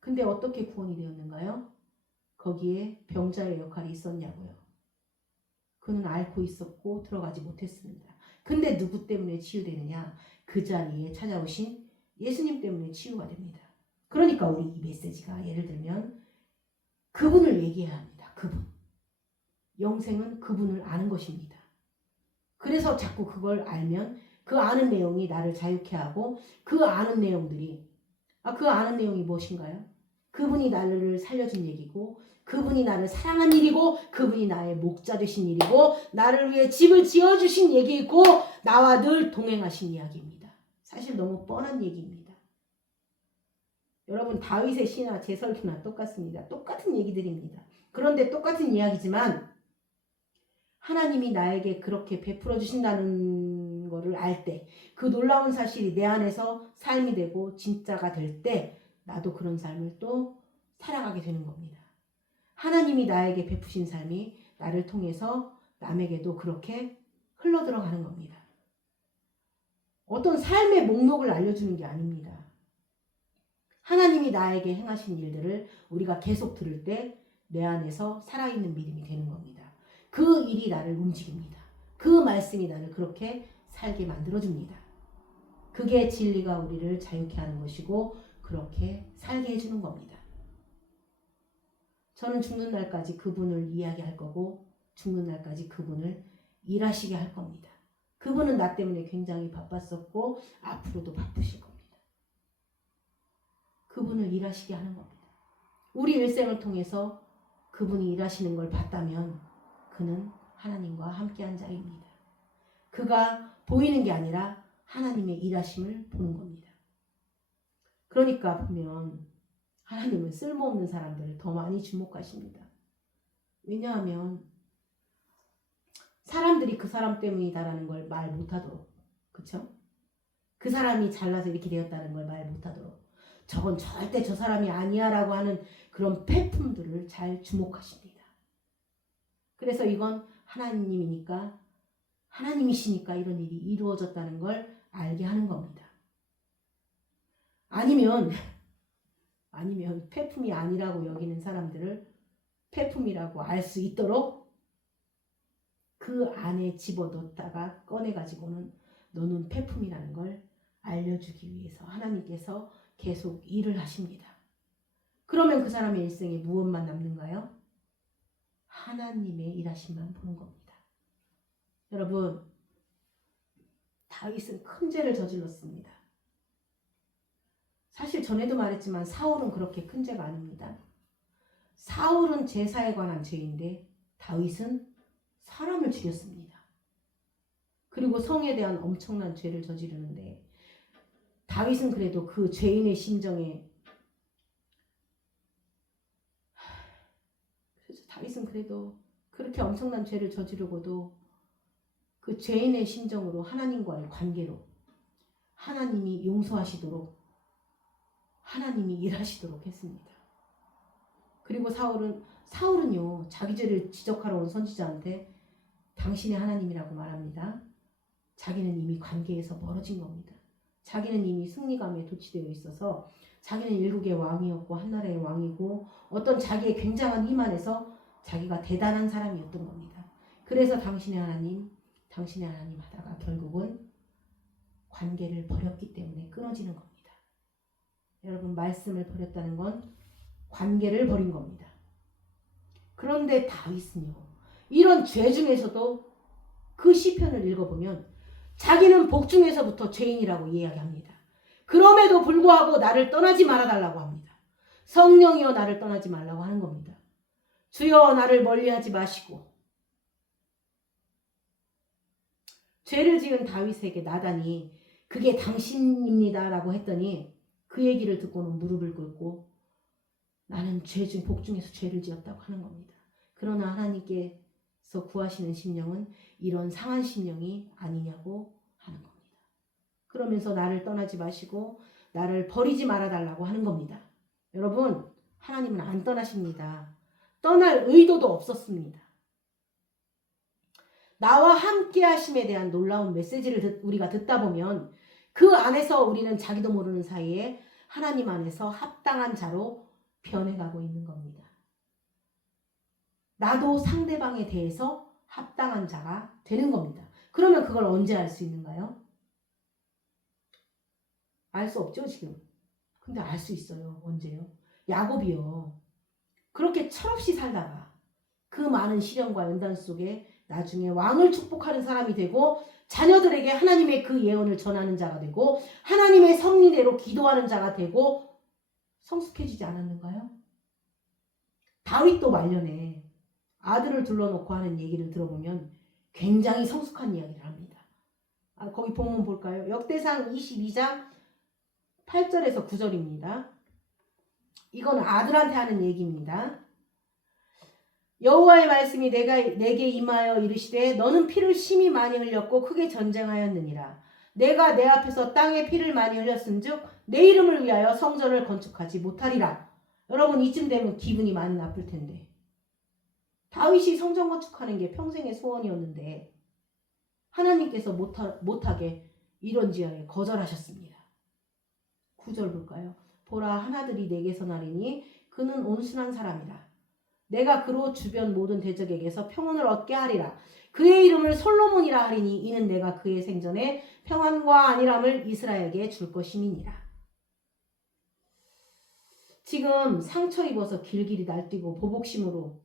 근데 어떻게 구원이 되었는가요? 거기에 병자의 역할이 있었냐고요. 그는 앓고 있었고 들어가지 못했습니다. 근데 누구 때문에 치유되느냐? 그 자리에 찾아오신 예수님 때문에 치유가 됩니다. 그러니까 우리 이 메시지가 예를 들면 그분을 얘기해야 합니다. 그분. 영생은 그분을 아는 것입니다. 그래서 자꾸 그걸 알면 그 아는 내용이 나를 자유케 하고 그 아는 내용들이 그 아는 내용이 무엇인가요? 그분이 나를 살려준 얘기고 그분이 나를 사랑한 일이고 그분이 나의 목자 되신 일이고 나를 위해 집을 지어주신 얘기이고 나와 늘 동행하신 이야기입니다. 사실 너무 뻔한 얘기입니다. 여러분 다윗의 시나 제 설교나 똑같습니다. 똑같은 얘기들입니다. 그런데 똑같은 이야기지만 하나님이 나에게 그렇게 베풀어 주신다는 거를 알 때 그 놀라운 사실이 내 안에서 삶이 되고 진짜가 될 때 나도 그런 삶을 또 살아가게 되는 겁니다. 하나님이 나에게 베푸신 삶이 나를 통해서 남에게도 그렇게 흘러들어가는 겁니다. 어떤 삶의 목록을 알려주는 게 아닙니다. 하나님이 나에게 행하신 일들을 우리가 계속 들을 때 내 안에서 살아있는 믿음이 되는 겁니다. 그 일이 나를 움직입니다. 그 말씀이 나를 그렇게 살게 만들어줍니다. 그게 진리가 우리를 자유케 하는 것이고 그렇게 살게 해주는 겁니다. 저는 죽는 날까지 그분을 이야기할 거고 죽는 날까지 그분을 일하시게 할 겁니다. 그분은 나 때문에 굉장히 바빴었고 앞으로도 바쁘실 겁니다. 그분을 일하시게 하는 겁니다. 우리 일생을 통해서 그분이 일하시는 걸 봤다면 그는 하나님과 함께한 자입니다. 그가 보이는 게 아니라 하나님의 일하심을 보는 겁니다. 그러니까 보면 하나님은 쓸모없는 사람들을 더 많이 주목하십니다. 왜냐하면 사람들이 그 사람 때문이다라는 걸 말 못하도록, 그쵸? 그 사람이 잘나서 이렇게 되었다는 걸 말 못하도록 저건 절대 저 사람이 아니야 라고 하는 그런 폐품들을 잘 주목하십니다. 그래서 이건 하나님이니까 하나님이시니까 이런 일이 이루어졌다는 걸 알게 하는 겁니다. 아니면 폐품이 아니라고 여기는 사람들을 폐품이라고 알 수 있도록 그 안에 집어넣다가 꺼내가지고는 너는 폐품이라는 걸 알려주기 위해서 하나님께서 계속 일을 하십니다. 그러면 그 사람의 일생에 무엇만 남는가요? 하나님의 일하심만 보는 겁니다. 여러분, 다윗은 큰 죄를 저질렀습니다. 사실 전에도 말했지만 사울은 그렇게 큰 죄가 아닙니다. 사울은 제사에 관한 죄인데 다윗은 사람을 죽였습니다. 그리고 성에 대한 엄청난 죄를 저지르는데 다윗은 그래도 그 죄인의 심정에 다윗은 그래도 그렇게 엄청난 죄를 저지르고도 그 죄인의 심정으로 하나님과의 관계로 하나님이 용서하시도록 하나님이 일하시도록 했습니다. 그리고 사울은요 자기 죄를 지적하러 온 선지자한테 당신의 하나님이라고 말합니다. 자기는 이미 관계에서 멀어진 겁니다. 자기는 이미 승리감에 도취되어 있어서 자기는 일국의 왕이었고 한 나라의 왕이고 어떤 자기의 굉장한 힘 안에서 자기가 대단한 사람이었던 겁니다. 그래서 당신의 하나님 하다가 결국은 관계를 버렸기 때문에 끊어지는 겁니다. 여러분, 말씀을 버렸다는 건 관계를 버린 겁니다. 그런데 다윗은요, 이런 죄 중에서도 그 시편을 읽어보면 자기는 복중에서부터 죄인이라고 이야기합니다. 그럼에도 불구하고 나를 떠나지 말아달라고 합니다. 성령이여 나를 떠나지 말라고 하는 겁니다. 주여 나를 멀리하지 마시고. 죄를 지은 다윗에게 나단이 그게 당신입니다 라고 했더니 그 얘기를 듣고는 무릎을 꿇고 나는 복중에서 죄를 지었다고 하는 겁니다. 그러나 하나님께서 구하시는 심령은 이런 상한 심령이 아니냐고 하는 겁니다. 그러면서 나를 떠나지 마시고 나를 버리지 말아달라고 하는 겁니다. 여러분, 하나님은 안 떠나십니다. 떠날 의도도 없었습니다. 나와 함께 하심에 대한 놀라운 메시지를 우리가 듣다 보면 그 안에서 우리는 자기도 모르는 사이에 하나님 안에서 합당한 자로 변해가고 있는 겁니다. 나도 상대방에 대해서 합당한 자가 되는 겁니다. 그러면 그걸 언제 알 수 있는가요? 알 수 없죠, 지금. 근데 알 수 있어요. 언제요? 야곱이요. 그렇게 철없이 살다가 그 많은 시련과 연단 속에 나중에 왕을 축복하는 사람이 되고 자녀들에게 하나님의 그 예언을 전하는 자가 되고 하나님의 섭리대로 기도하는 자가 되고 성숙해지지 않았는가요? 다윗도 말년에 아들을 둘러놓고 하는 얘기를 들어보면 굉장히 성숙한 이야기를 합니다. 거기 본문 볼까요? 역대상 22장 8절에서 9절입니다. 이건 아들한테 하는 얘기입니다. 여호와의 말씀이 내게 임하여 이르시되 너는 피를 심히 많이 흘렸고 크게 전쟁하였느니라. 내가 내 앞에서 땅에 피를 많이 흘렸은즉 내 이름을 위하여 성전을 건축하지 못하리라. 여러분, 이쯤 되면 기분이 많이 나쁠 텐데 다윗이 성전 건축하는 게 평생의 소원이었는데 하나님께서 못하게 이런지하에 거절하셨습니다. 9절 볼까요? 보라, 하나들이 내게서 나리니 그는 온순한 사람이라. 내가 그로 주변 모든 대적에게서 평온을 얻게 하리라. 그의 이름을 솔로몬이라 하리니 이는 내가 그의 생전에 평안과 안일함을 이스라엘에게 줄 것임이니라. 지금 상처 입어서 길길이 날뛰고 보복심으로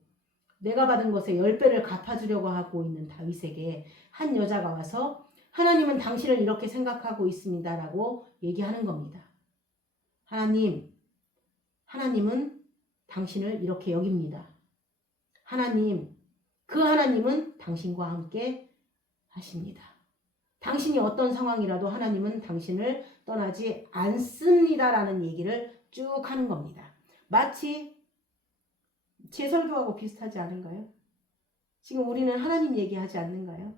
내가 받은 것의 10배를 갚아주려고 하고 있는 다윗에게 한 여자가 와서 하나님은 당신을 이렇게 생각하고 있습니다 라고 얘기하는 겁니다. 하나님은 당신을 이렇게 여깁니다. 그 하나님은 당신과 함께 하십니다. 당신이 어떤 상황이라도 하나님은 당신을 떠나지 않습니다라는 얘기를 쭉 하는 겁니다. 마치 제 설교하고 비슷하지 않은가요? 지금 우리는 하나님 얘기하지 않는가요?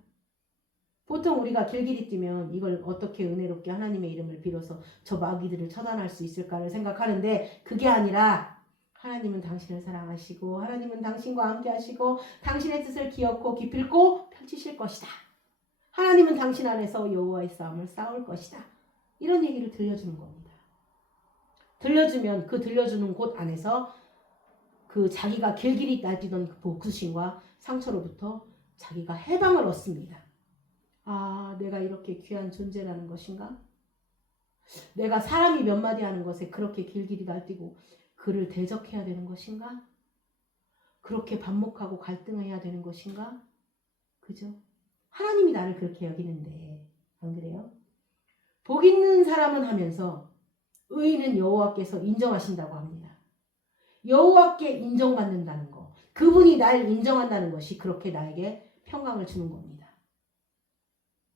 보통 우리가 길길이 뛰면 이걸 어떻게 은혜롭게 하나님의 이름을 빌어서 저 마귀들을 처단할 수 있을까를 생각하는데 그게 아니라 하나님은 당신을 사랑하시고 하나님은 당신과 함께 하시고 당신의 뜻을 기억고 기필코 펼치실 것이다. 하나님은 당신 안에서 여호와의 싸움을 싸울 것이다. 이런 얘기를 들려주는 겁니다. 들려주면 그 들려주는 곳 안에서 그 자기가 길길이 날뛰던 그 복수심과 상처로부터 자기가 해방을 얻습니다. 아, 내가 이렇게 귀한 존재라는 것인가? 내가 사람이 몇 마디 하는 것에 그렇게 길길이 날뛰고 그를 대적해야 되는 것인가? 그렇게 반목하고 갈등해야 되는 것인가? 그죠? 하나님이 나를 그렇게 여기는데 안 그래요? 복 있는 사람은 하면서 의인은 여호와께서 인정하신다고 합니다. 여호와께 인정받는다는 거, 그분이 날 인정한다는 것이 그렇게 나에게 평강을 주는 겁니다.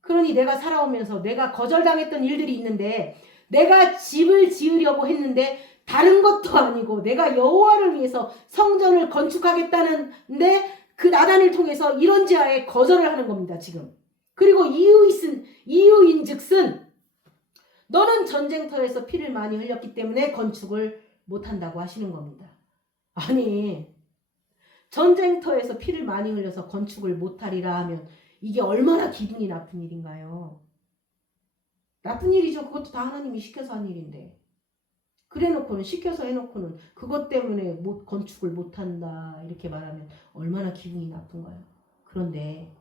그러니 내가 살아오면서 내가 거절당했던 일들이 있는데 내가 집을 지으려고 했는데 다른 것도 아니고 내가 여호와를 위해서 성전을 건축하겠다는데 그 나단을 통해서 이런 지하에 거절을 하는 겁니다. 지금. 그리고 이유인즉슨 너는 전쟁터에서 피를 많이 흘렸기 때문에 건축을 못한다고 하시는 겁니다. 아니, 전쟁터에서 피를 많이 흘려서 건축을 못하리라 하면 이게 얼마나 기분이 나쁜 일인가요? 나쁜 일이죠. 그것도 다 하나님이 시켜서 한 일인데. 그래놓고는 시켜서 해놓고는 그것 때문에 건축을 못한다 이렇게 말하면 얼마나 기분이 나쁜가요? 그런데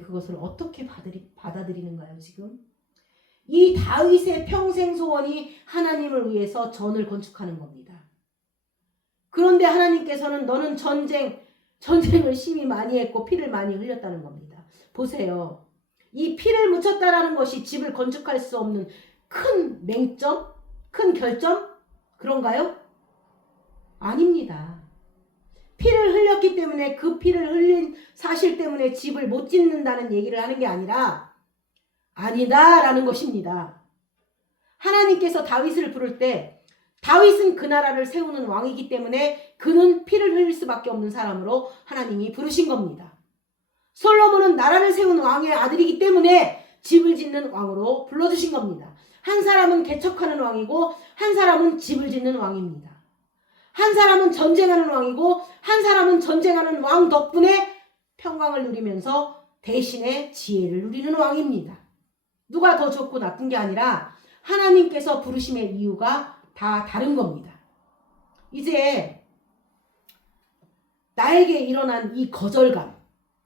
그것을 어떻게 받아들이는가요 지금? 이 다윗의 평생 소원이 하나님을 위해서 전을 건축하는 겁니다. 그런데 하나님께서는 너는 전쟁을 심히 많이 했고 피를 많이 흘렸다는 겁니다. 보세요. 이 피를 묻혔다라는 것이 집을 건축할 수 없는 큰 맹점? 큰 결점? 그런가요? 아닙니다. 피를 흘렸기 때문에 그 피를 흘린 사실 때문에 집을 못 짓는다는 얘기를 하는 게 아니라 아니다라는 것입니다. 하나님께서 다윗을 부를 때 다윗은 그 나라를 세우는 왕이기 때문에 그는 피를 흘릴 수밖에 없는 사람으로 하나님이 부르신 겁니다. 솔로몬은 나라를 세우는 왕의 아들이기 때문에 집을 짓는 왕으로 불러주신 겁니다. 한 사람은 개척하는 왕이고 한 사람은 집을 짓는 왕입니다. 한 사람은 전쟁하는 왕이고 한 사람은 전쟁하는 왕 덕분에 평강을 누리면서 대신에 지혜를 누리는 왕입니다. 누가 더 좋고 나쁜 게 아니라 하나님께서 부르심의 이유가 다 다른 겁니다. 이제 나에게 일어난 이 거절감,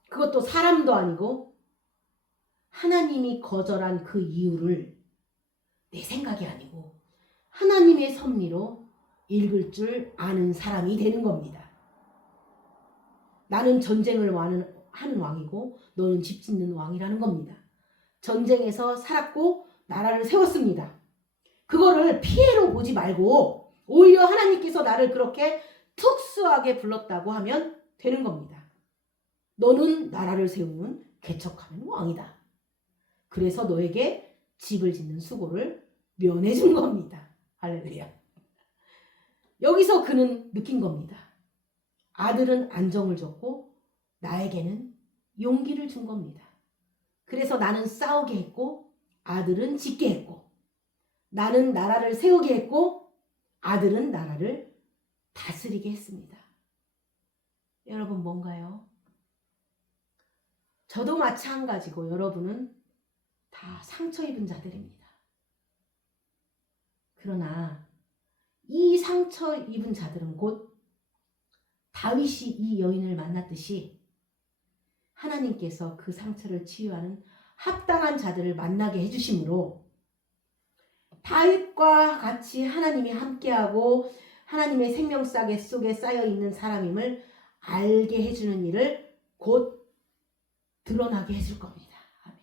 그것도 사람도 아니고 하나님이 거절한 그 이유를 내 생각이 아니고 하나님의 섭리로 읽을 줄 아는 사람이 되는 겁니다. 나는 전쟁을 하는 왕이고 너는 집 짓는 왕이라는 겁니다. 전쟁에서 살았고 나라를 세웠습니다. 그거를 피해로 보지 말고 오히려 하나님께서 나를 그렇게 특수하게 불렀다고 하면 되는 겁니다. 너는 나라를 세우는 개척하는 왕이다. 그래서 너에게 집을 짓는 수고를 면해준 겁니다. 할렐루야. 여기서 그는 느낀 겁니다. 아들은 안정을 줬고 나에게는 용기를 준 겁니다. 그래서 나는 싸우게 했고 아들은 짓게 했고 나는 나라를 세우게 했고 아들은 나라를 다스리게 했습니다. 여러분 뭔가요? 저도 마찬가지고 여러분은 다 상처 입은 자들입니다. 그러나 이 상처 입은 자들은 곧 다윗이 이 여인을 만났듯이 하나님께서 그 상처를 치유하는 합당한 자들을 만나게 해주심으로 다윗과 같이 하나님이 함께하고 하나님의 생명싸개 속에 쌓여있는 사람임을 알게 해주는 일을 곧 드러나게 해줄 겁니다. 아멘.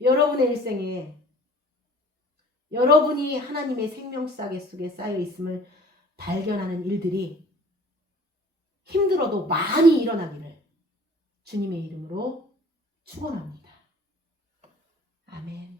여러분의 일생에 여러분이 하나님의 생명싸개 속에 쌓여있음을 발견하는 일들이 힘들어도 많이 일어나기를 주님의 이름으로 축원합니다. 아멘.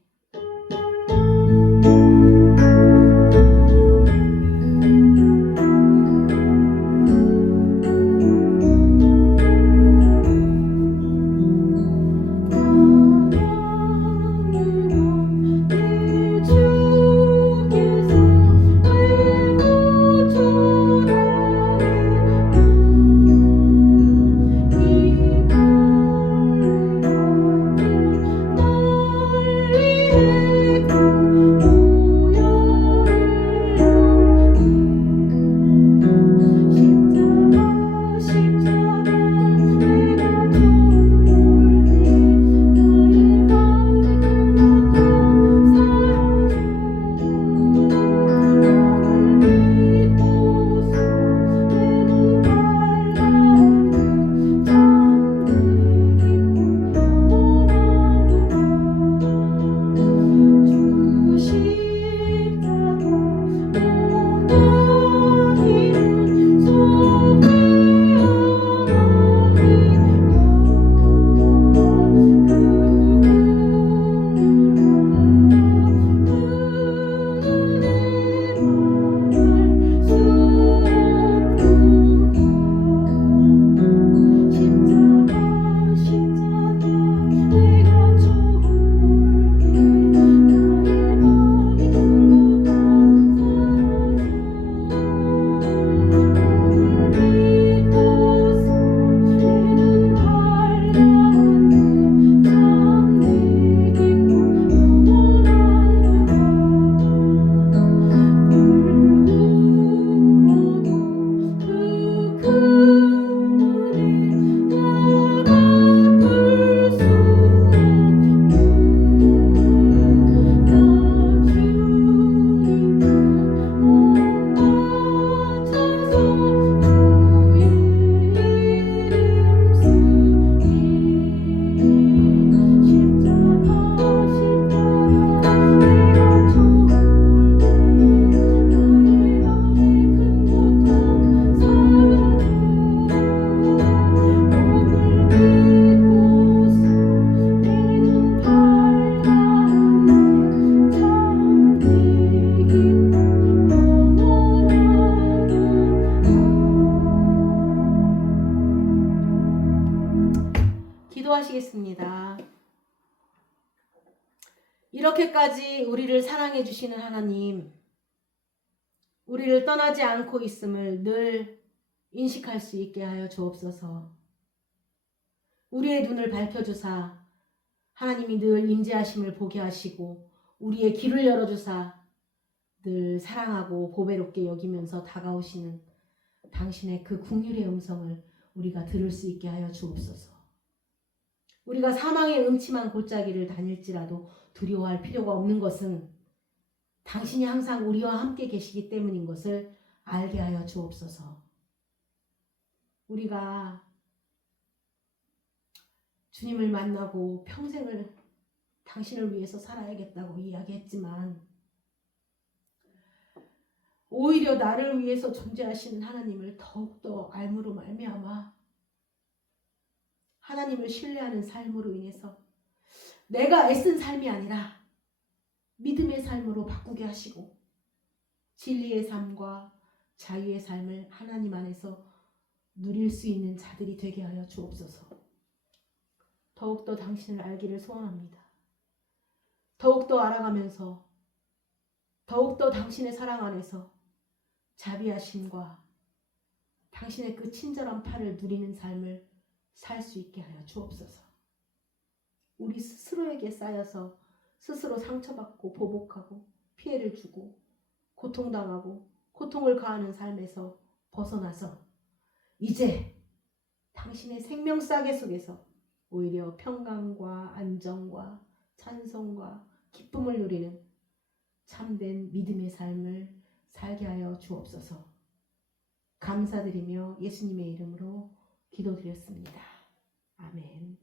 이렇게까지 우리를 사랑해 주시는 하나님, 우리를 떠나지 않고 있음을 늘 인식할 수 있게 하여 주옵소서. 우리의 눈을 밝혀주사 하나님이 늘 임재하심을 보게 하시고 우리의 길을 열어주사 늘 사랑하고 보배롭게 여기면서 다가오시는 당신의 그 긍휼의 음성을 우리가 들을 수 있게 하여 주옵소서. 우리가 사망의 음침한 골짜기를 다닐지라도 두려워할 필요가 없는 것은 당신이 항상 우리와 함께 계시기 때문인 것을 알게 하여 주옵소서. 우리가 주님을 만나고 평생을 당신을 위해서 살아야겠다고 이야기했지만 오히려 나를 위해서 존재하시는 하나님을 더욱더 알므로 말미암아 하나님을 신뢰하는 삶으로 인해서 내가 애쓴 삶이 아니라 믿음의 삶으로 바꾸게 하시고 진리의 삶과 자유의 삶을 하나님 안에서 누릴 수 있는 자들이 되게 하여 주옵소서. 더욱더 당신을 알기를 소원합니다. 더욱더 알아가면서 더욱더 당신의 사랑 안에서 자비하심과 당신의 그 친절한 팔을 누리는 삶을 살 수 있게 하여 주옵소서. 우리 스스로에게 쌓여서 스스로 상처받고 보복하고 피해를 주고 고통당하고 고통을 가하는 삶에서 벗어나서 이제 당신의 생명싸개 속에서 오히려 평강과 안정과 찬송과 기쁨을 누리는 참된 믿음의 삶을 살게 하여 주옵소서. 감사드리며 예수님의 이름으로 기도드렸습니다. 아멘.